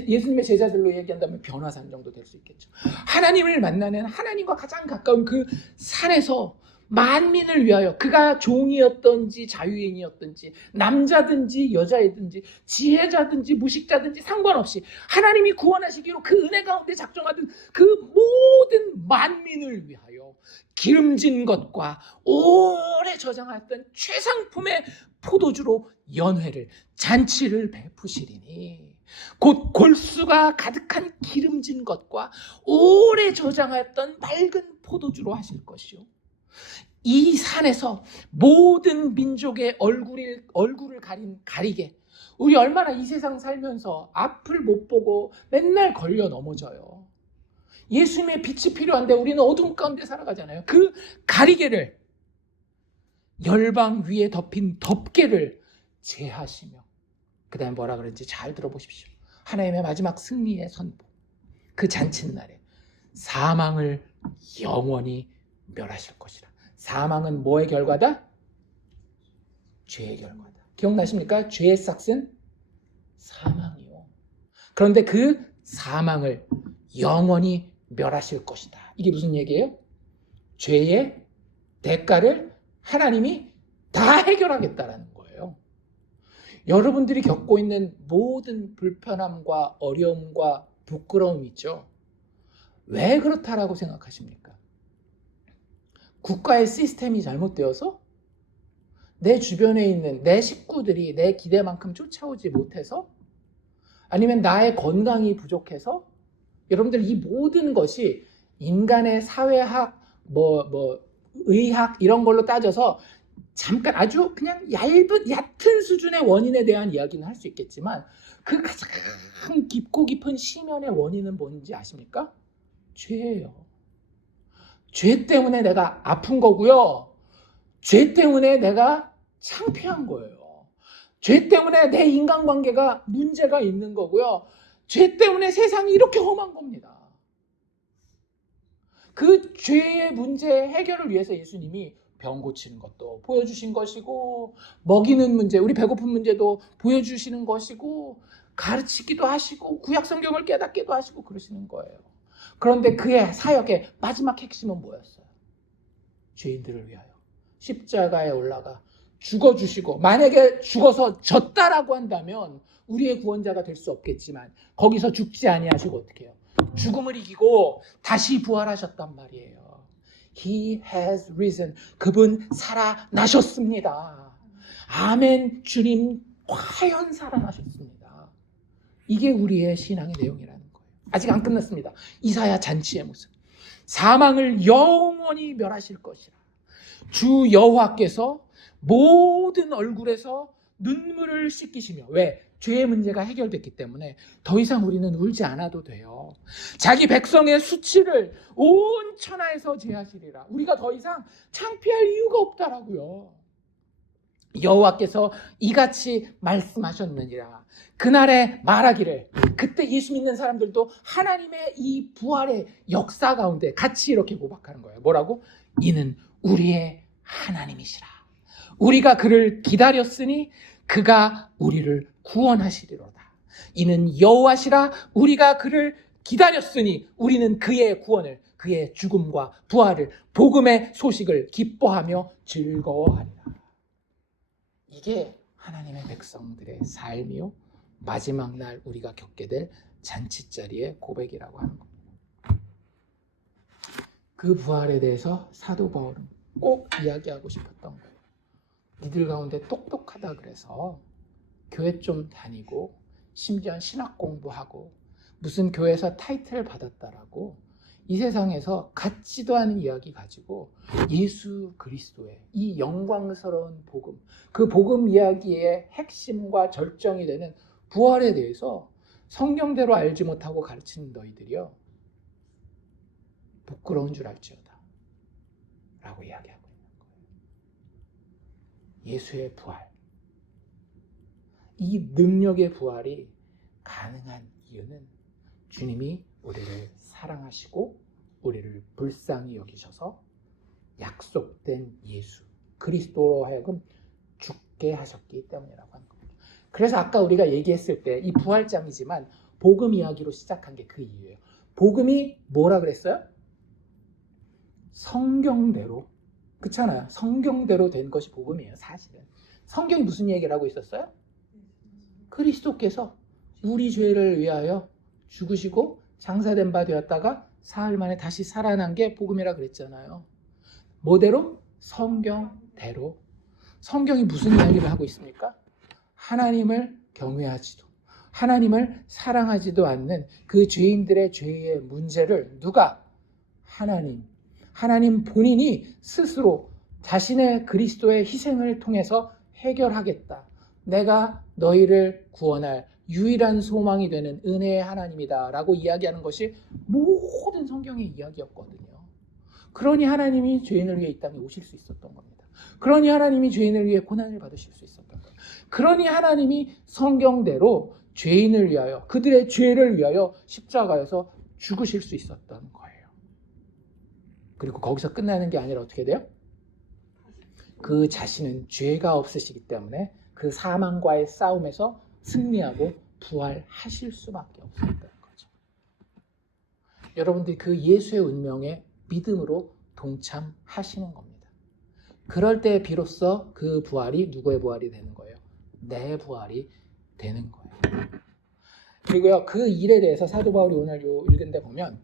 예수님의 제자들로 얘기한다면 변화산 정도 될 수 있겠죠. 하나님을 만나는, 하나님과 가장 가까운 그 산에서 만민을 위하여, 그가 종이었든지 자유인이었든지 남자든지 여자이든지 지혜자든지 무식자든지 상관없이 하나님이 구원하시기로 그 은혜 가운데 작정하던 그 모든 만민을 위하여 기름진 것과 오래 저장하였던 최상품의 포도주로 연회를, 잔치를 베푸시리니 곧 골수가 가득한 기름진 것과 오래 저장하였던 맑은 포도주로 하실 것이요, 이 산에서 모든 민족의 얼굴을 가리게. 우리 얼마나 이 세상 살면서 앞을 못 보고 맨날 걸려 넘어져요. 예수님의 빛이 필요한데 우리는 어둠 가운데 살아가잖아요. 그 가리개를, 열방 위에 덮인 덮개를 제하시며, 그 다음에 뭐라 그랬는지 잘 들어보십시오. 하나님의 마지막 승리의 선포, 그 잔칫날에 사망을 영원히 멸하실 것이라. 사망은 뭐의 결과다? 죄의 결과다. 기억나십니까? 죄의 삭은 사망이요. 그런데 그 사망을 영원히 멸하실 것이다. 이게 무슨 얘기예요? 죄의 대가를 하나님이 다 해결하겠다라는 거예요. 여러분들이 겪고 있는 모든 불편함과 어려움과 부끄러움 있죠? 왜 그렇다라고 생각하십니까? 국가의 시스템이 잘못되어서? 내 주변에 있는 내 식구들이 내 기대만큼 쫓아오지 못해서? 아니면 나의 건강이 부족해서? 여러분들, 이 모든 것이 인간의 사회학, 의학 이런 걸로 따져서 잠깐 아주 그냥 얕은 수준의 원인에 대한 이야기는 할 수 있겠지만, 그 가장 깊고 깊은 심연의 원인은 뭔지 아십니까? 죄예요. 죄 때문에 내가 아픈 거고요. 죄 때문에 내가 창피한 거예요. 죄 때문에 내 인간관계가 문제가 있는 거고요. 죄 때문에 세상이 이렇게 험한 겁니다. 그 죄의 문제 해결을 위해서 예수님이 병 고치는 것도 보여주신 것이고, 먹이는 문제, 우리 배고픈 문제도 보여주시는 것이고, 가르치기도 하시고, 구약 성경을 깨닫기도 하시고 그러시는 거예요. 그런데 그의 사역의 마지막 핵심은 뭐였어요? 죄인들을 위하여 십자가에 올라가 죽어주시고, 만약에 죽어서 졌다라고 한다면 우리의 구원자가 될 수 없겠지만 거기서 죽지 아니하시고 어떻게 해요? 죽음을 이기고 다시 부활하셨단 말이에요. He has risen. 그분 살아나셨습니다. 아멘. 주님 과연 살아나셨습니다. 이게 우리의 신앙의 내용이라는 거예요. 아직 안 끝났습니다. 이사야 잔치의 모습. 사망을 영원히 멸하실 것이라. 주 여호와께서 모든 얼굴에서 눈물을 씻기시며, 왜? 죄의 문제가 해결됐기 때문에 더 이상 우리는 울지 않아도 돼요. 자기 백성의 수치를 온 천하에서 제하시리라. 우리가 더 이상 창피할 이유가 없다라고요. 여호와께서 이같이 말씀하셨느니라. 그날에 말하기를, 그때 예수 믿는 사람들도 하나님의 이 부활의 역사 가운데 같이 이렇게 고백하는 거예요. 뭐라고? 이는 우리의 하나님이시라. 우리가 그를 기다렸으니 그가 우리를 구원하시리로다. 이는 여호와시라. 우리가 그를 기다렸으니 우리는 그의 구원을, 그의 죽음과 부활을, 복음의 소식을 기뻐하며 즐거워하리라. 이게 하나님의 백성들의 삶이요, 마지막 날 우리가 겪게 될 잔치자리의 고백이라고 하는 겁니다. 그 부활에 대해서 사도 바울은 꼭 이야기하고 싶었던 거예요. 니들 가운데 똑똑하다 그래서 교회 좀 다니고 심지어 신학 공부하고 무슨 교회에서 타이틀 받았다라고 이 세상에서 같지도 않은 이야기 가지고 예수 그리스도의 이 영광스러운 복음, 그 복음 이야기의 핵심과 절정이 되는 부활에 대해서 성경대로 알지 못하고 가르치는 너희들이요, 부끄러운 줄 알지어다 라고 이야기하고 있는 거예요. 예수의 부활, 이 능력의 부활이 가능한 이유는 주님이 우리를 사랑하시고 우리를 불쌍히 여기셔서 약속된 예수 그리스도로 하여금 죽게 하셨기 때문이라고 하는 겁니다. 그래서 아까 우리가 얘기했을 때 이 부활장이지만 복음 이야기로 시작한 게 그 이유예요. 복음이 뭐라 그랬어요? 성경대로 그렇잖아요. 성경대로 된 것이 복음이에요. 사실은. 성경이 무슨 얘기를 하고 있었어요? 그리스도께서 우리 죄를 위하여 죽으시고 장사된 바 되었다가 사흘 만에 다시 살아난 게 복음이라 그랬잖아요. 뭐대로? 성경대로. 성경이 무슨 이야기를 하고 있습니까? 하나님을 경외하지도 하나님을 사랑하지도 않는 그 죄인들의 죄의 문제를 누가? 하나님 본인이 스스로 자신의 그리스도의 희생을 통해서 해결하겠다. 내가 너희를 구원할 유일한 소망이 되는 은혜의 하나님이다 라고 이야기하는 것이 모든 성경의 이야기였거든요. 그러니 하나님이 죄인을 위해 이 땅에 오실 수 있었던 겁니다. 그러니 하나님이 죄인을 위해 고난을 받으실 수 있었던 거예요. 그러니 하나님이 성경대로 죄인을 위하여 그들의 죄를 위하여 십자가에서 죽으실 수 있었던 거예요. 그리고 거기서 끝나는 게 아니라 어떻게 돼요? 그 자신은 죄가 없으시기 때문에 그 사망과의 싸움에서 승리하고 부활하실 수밖에 없었다는 거죠. 여러분들이 그 예수의 운명에 믿음으로 동참하시는 겁니다. 그럴 때 비로소 그 부활이 누구의 부활이 되는 거예요? 내 부활이 되는 거예요. 그리고요, 그 일에 대해서 사도 바울이 오늘 읽은 데 보면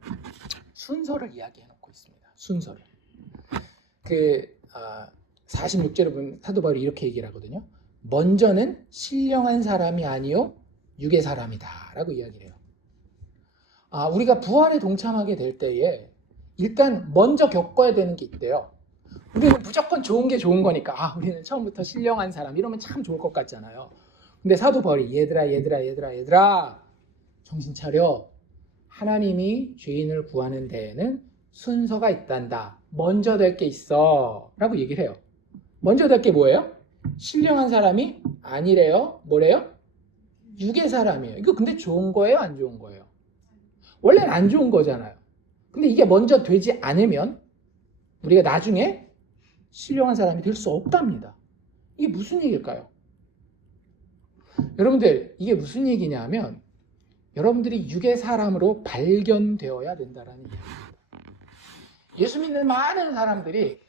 순서를 이야기해 놓고 있습니다. 순서를. 46절에 보면 사도 바울이 이렇게 얘기를 하거든요. 먼저는 신령한 사람이 아니요 육의 사람이다 라고 이야기를 해요. 우리가 부활에 동참하게 될 때에 일단 먼저 겪어야 되는 게 있대요. 우리는 무조건 좋은 게 좋은 거니까 우리는 처음부터 신령한 사람 이러면 참 좋을 것 같잖아요. 근데 사도 바울이 얘들아 정신 차려. 하나님이 죄인을 구하는 데에는 순서가 있단다. 먼저 될 게 있어 라고 얘기를 해요. 먼저 될 게 뭐예요? 신령한 사람이 아니래요. 뭐래요? 육의 사람이에요. 이거 근데 좋은 거예요? 안 좋은 거예요? 원래는 안 좋은 거잖아요. 근데 이게 먼저 되지 않으면 우리가 나중에 신령한 사람이 될 수 없답니다. 이게 무슨 얘기일까요? 여러분들 이게 무슨 얘기냐 하면 여러분들이 육의 사람으로 발견되어야 된다는 얘기입니다. 예수 믿는 많은 사람들이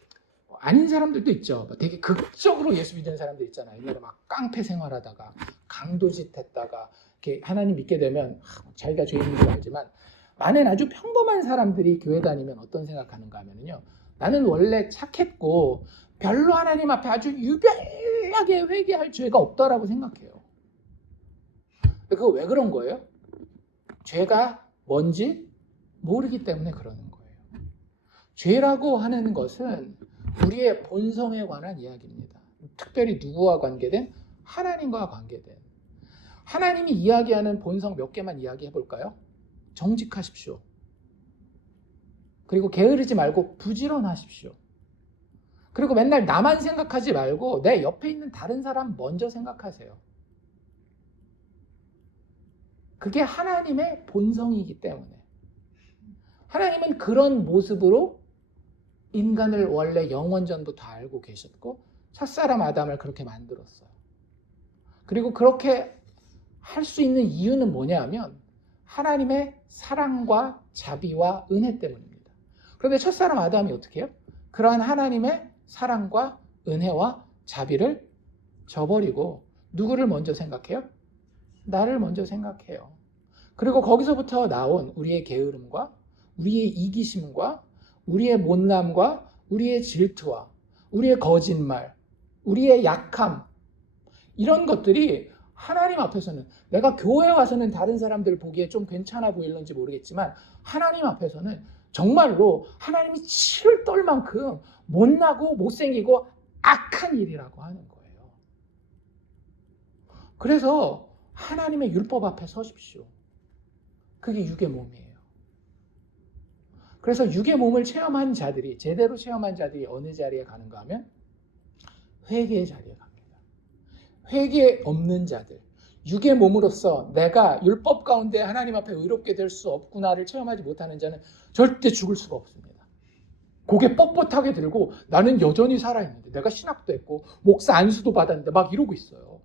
아닌 사람들도 있죠. 되게 극적으로 예수 믿는 사람들 있잖아요. 옛날에 막 깡패 생활하다가 강도짓 했다가 이렇게 하나님 믿게 되면 자기가 죄인인 줄 알지만 많은 아주 평범한 사람들이 교회 다니면 어떤 생각하는가 하면요. 나는 원래 착했고 별로 하나님 앞에 아주 유별나게 회개할 죄가 없다라고 생각해요. 그거 왜 그런 거예요? 죄가 뭔지 모르기 때문에 그러는 거예요. 죄라고 하는 것은 우리의 본성에 관한 이야기입니다. 특별히 누구와 관계된? 하나님과 관계된. 하나님이 이야기하는 본성 몇 개만 이야기해 볼까요? 정직하십시오. 그리고 게으르지 말고 부지런하십시오. 그리고 맨날 나만 생각하지 말고 내 옆에 있는 다른 사람 먼저 생각하세요. 그게 하나님의 본성이기 때문에. 하나님은 그런 모습으로 인간을 원래 영원전부터 알고 계셨고 첫사람 아담을 그렇게 만들었어요. 그리고 그렇게 할 수 있는 이유는 뭐냐면 하나님의 사랑과 자비와 은혜 때문입니다. 그런데 첫사람 아담이 어떻게 해요? 그러한 하나님의 사랑과 은혜와 자비를 저버리고 누구를 먼저 생각해요? 나를 먼저 생각해요. 그리고 거기서부터 나온 우리의 게으름과 우리의 이기심과 우리의 못남과 우리의 질투와 우리의 거짓말, 우리의 약함 이런 것들이 하나님 앞에서는 내가 교회에 와서는 다른 사람들 보기에 좀 괜찮아 보이는지 모르겠지만 하나님 앞에서는 정말로 하나님이 치를 떨 만큼 못나고 못생기고 악한 일이라고 하는 거예요. 그래서 하나님의 율법 앞에 서십시오. 그게 육의 몸이에요. 그래서 육의 몸을 체험한 자들이 제대로 체험한 자들이 어느 자리에 가는가 하면 회개의 자리에 갑니다. 회개 없는 자들, 육의 몸으로서 내가 율법 가운데 하나님 앞에 의롭게 될 수 없구나를 체험하지 못하는 자는 절대 죽을 수가 없습니다. 고개 뻣뻣하게 들고 나는 여전히 살아있는데 내가 신학도 했고 목사 안수도 받았는데 막 이러고 있어요.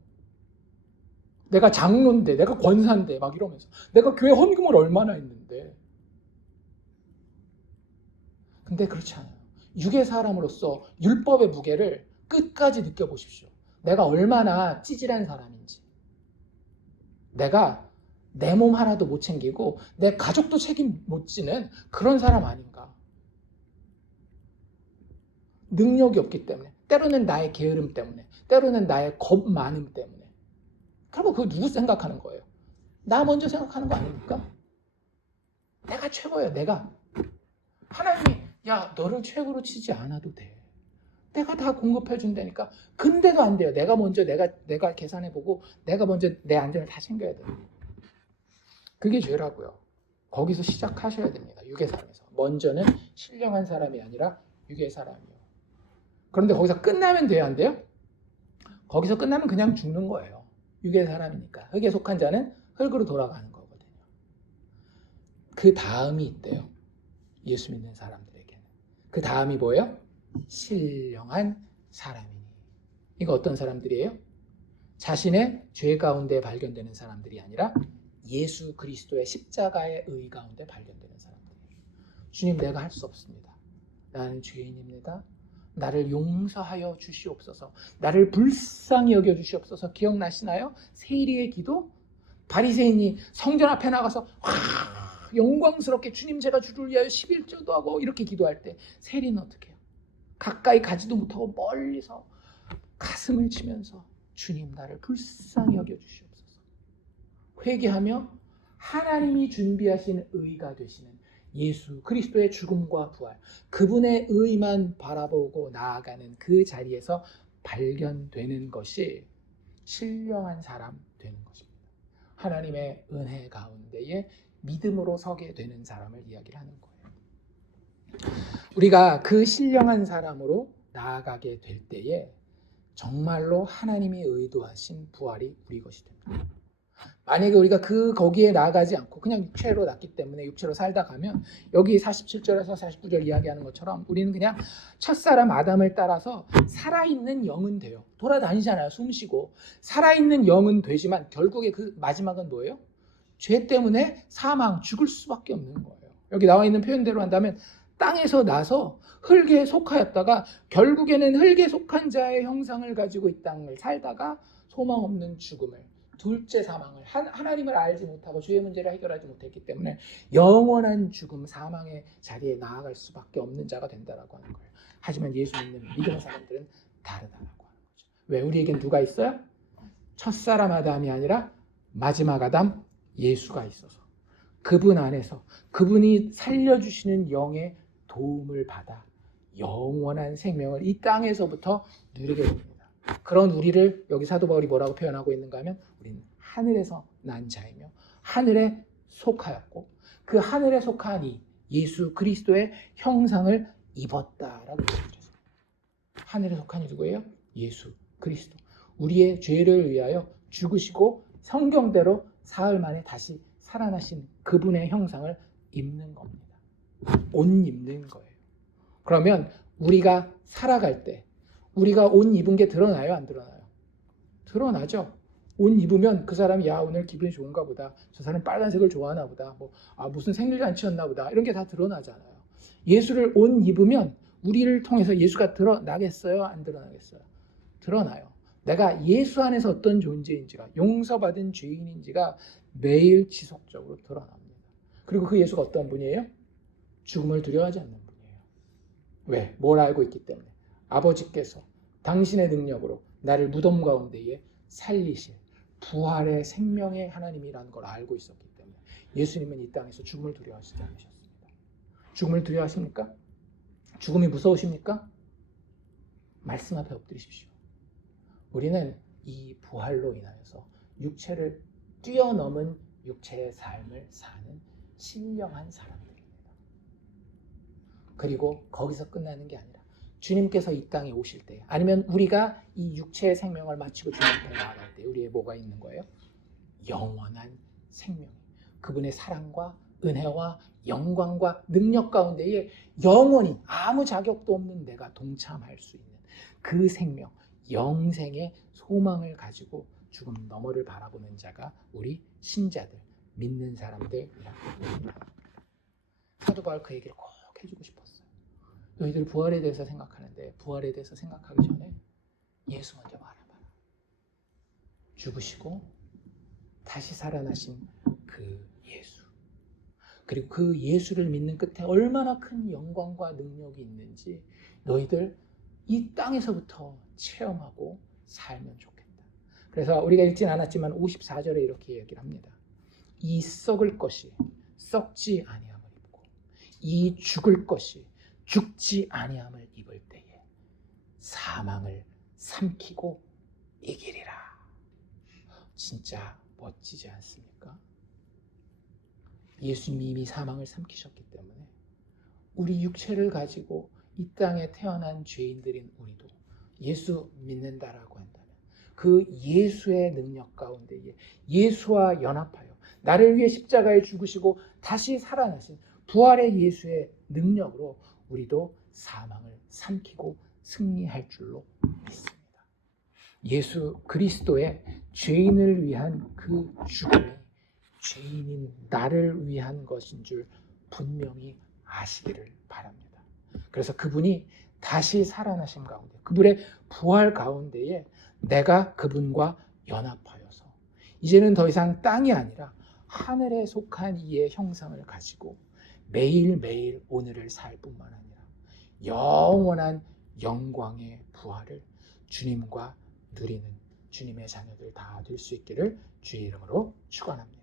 내가 장로인데 내가 권사인데 막 이러면서 내가 교회 헌금을 얼마나 했는데 근데 그렇지 않아요. 육의 사람으로서 율법의 무게를 끝까지 느껴보십시오. 내가 얼마나 찌질한 사람인지, 내가 내 몸 하나도 못 챙기고 내 가족도 책임 못 지는 그런 사람 아닌가. 능력이 없기 때문에, 때로는 나의 게으름 때문에, 때로는 나의 겁 많음 때문에. 그리고 그거 누구 생각하는 거예요? 나 먼저 생각하는 거 아닙니까? 내가 최고예요. 내가. 하나님이 야, 너를 최고로 치지 않아도 돼. 내가 다 공급해 준다니까. 근데도 안 돼요. 내가 먼저 내가 계산해 보고 내가 먼저 내 안전을 다 챙겨야 돼요. 그게 죄라고요. 거기서 시작하셔야 됩니다. 육의 삶에서. 먼저는 신령한 사람이 아니라 육의 사람이요. 그런데 거기서 끝나면 돼요, 안 돼요? 거기서 끝나면 그냥 죽는 거예요. 육의 사람이니까. 흙에 속한 자는 흙으로 돌아가는 거거든요. 그 다음이 있대요. 예수 믿는 사람들에게는. 그 다음이 뭐예요? 신령한 사람이니. 이거 어떤 사람들이에요? 자신의 죄 가운데 발견되는 사람들이 아니라 예수 그리스도의 십자가의 의 가운데 발견되는 사람들이에요. 주님, 내가 할 수 없습니다. 나는 죄인입니다. 나를 용서하여 주시옵소서. 나를 불쌍히 여겨 주시옵소서. 기억나시나요? 세리의 기도? 바리새인이 성전 앞에 나가서 영광스럽게 주님, 제가 주를 위하여 11조도 하고 이렇게 기도할 때 세리는 어떻게 해요? 가까이 가지도 못하고 멀리서 가슴을 치면서 주님, 나를 불쌍히 여겨 주시옵소서. 회개하며 하나님이 준비하신 의가 되시는 예수 그리스도의 죽음과 부활, 그분의 의만 바라보고 나아가는 그 자리에서 발견되는 것이 신령한 사람 되는 것입니다. 하나님의 은혜 가운데에 믿음으로 서게 되는 사람을 이야기를 하는 거예요. 우리가 그 신령한 사람으로 나아가게 될 때에 정말로 하나님이 의도하신 부활이 우리 것이 됩니다. 만약에 우리가 거기에 나아가지 않고 그냥 육체로 났기 때문에 육체로 살다 가면 여기 47절에서 49절 이야기하는 것처럼 우리는 그냥 첫사람 아담을 따라서 살아있는 영은 돼요. 돌아다니잖아요. 숨쉬고. 살아있는 영은 되지만 결국에 그 마지막은 뭐예요? 죄 때문에 사망, 죽을 수밖에 없는 거예요. 여기 나와 있는 표현대로 한다면 땅에서 나서 흙에 속하였다가 결국에는 흙에 속한 자의 형상을 가지고 이 땅을 살다가 소망 없는 죽음을, 둘째 사망을, 하나님을 알지 못하고 죄의 문제를 해결하지 못했기 때문에 영원한 죽음, 사망의 자리에 나아갈 수밖에 없는 자가 된다라고 하는 거예요. 하지만 예수 믿는 믿음의 사람들은 다르다라고 하는 거죠. 왜? 우리에겐 누가 있어요? 첫사람 아담이 아니라 마지막 아담 예수가 있어서 그분 안에서 그분이 살려주시는 영의 도움을 받아 영원한 생명을 이 땅에서부터 누리게 됩니다. 그런 우리를 여기 사도 바울이 뭐라고 표현하고 있는가 하면 우리는 하늘에서 난 자이며 하늘에 속하였고 그 하늘에 속한 이 예수 그리스도의 형상을 입었다라고 말씀드렸습니다. 하늘에 속한 이 누구예요? 예수 그리스도. 우리의 죄를 위하여 죽으시고 성경대로 사흘 만에 다시 살아나신 그분의 형상을 입는 겁니다. 옷 입는 거예요. 그러면 우리가 살아갈 때 우리가 옷 입은 게 드러나요? 안 드러나요? 드러나죠. 옷 입으면 그 사람이 야, 오늘 기분이 좋은가 보다. 저 사람 빨간색을 좋아하나 보다. 무슨 생일잔치였나 보다. 이런 게 다 드러나잖아요. 예수를 옷 입으면 우리를 통해서 예수가 드러나겠어요? 안 드러나겠어요? 드러나요. 내가 예수 안에서 어떤 존재인지가, 용서받은 죄인인지가 매일 지속적으로 드러납니다. 그리고 그 예수가 어떤 분이에요? 죽음을 두려워하지 않는 분이에요. 왜? 뭘 알고 있기 때문에. 아버지께서 당신의 능력으로 나를 무덤 가운데에 살리실 부활의 생명의 하나님이라는 걸 알고 있었기 때문에 예수님은 이 땅에서 죽음을 두려워하시지 않으셨습니다. 죽음을 두려워하십니까? 죽음이 무서우십니까? 말씀 앞에 엎드리십시오. 우리는 이 부활로 인하여서 육체를 뛰어넘은 육체의 삶을 사는 신령한 사람들입니다. 그리고 거기서 끝나는 게 아니라 주님께서 이 땅에 오실 때, 아니면 우리가 이 육체의 생명을 마치고 주님 앞에 나아갈 때 우리의 뭐가 있는 거예요? 영원한 생명. 그분의 사랑과 은혜와 영광과 능력 가운데에 영원히 아무 자격도 없는 내가 동참할 수 있는 그 생명, 영생의 소망을 가지고 죽음 너머를 바라보는 자가 우리 신자들, 믿는 사람들이라고 합니다. 사도 바울 그 얘기를 꼭 해주고 싶었어요. 너희들 부활에 대해서 생각하는데 부활에 대해서 생각하기 전에 예수 먼저 바라봐라. 죽으시고 다시 살아나신 그 예수. 그리고 그 예수를 믿는 끝에 얼마나 큰 영광과 능력이 있는지 너희들 이 땅에서부터 체험하고 살면 좋겠다. 그래서 우리가 읽진 않았지만 54절에 이렇게 얘기를 합니다. 이 썩을 것이 썩지 아니함을 입고 이 죽을 것이 죽지 아니함을 입을 때에 사망을 삼키고 이기리라. 진짜 멋지지 않습니까? 예수님이 이미 사망을 삼키셨기 때문에 우리 육체를 가지고 이 땅에 태어난 죄인들인 우리도 예수 믿는다라고 한다면 그 예수의 능력 가운데에 예수와 연합하여 나를 위해 십자가에 죽으시고 다시 살아나신 부활의 예수의 능력으로 우리도 사망을 삼키고 승리할 줄로 믿습니다. 예수 그리스도의 죄인을 위한 그 죽음이 죄인인 나를 위한 것인 줄 분명히 아시기를 바랍니다. 그래서 그분이 다시 살아나신 가운데, 그분의 부활 가운데에 내가 그분과 연합하여서 이제는 더 이상 땅이 아니라 하늘에 속한 이의 형상을 가지고 매일매일 오늘을 살 뿐만 아니라 영원한 영광의 부활을 주님과 누리는 주님의 자녀들 다 될 수 있기를 주의 이름으로 축원합니다.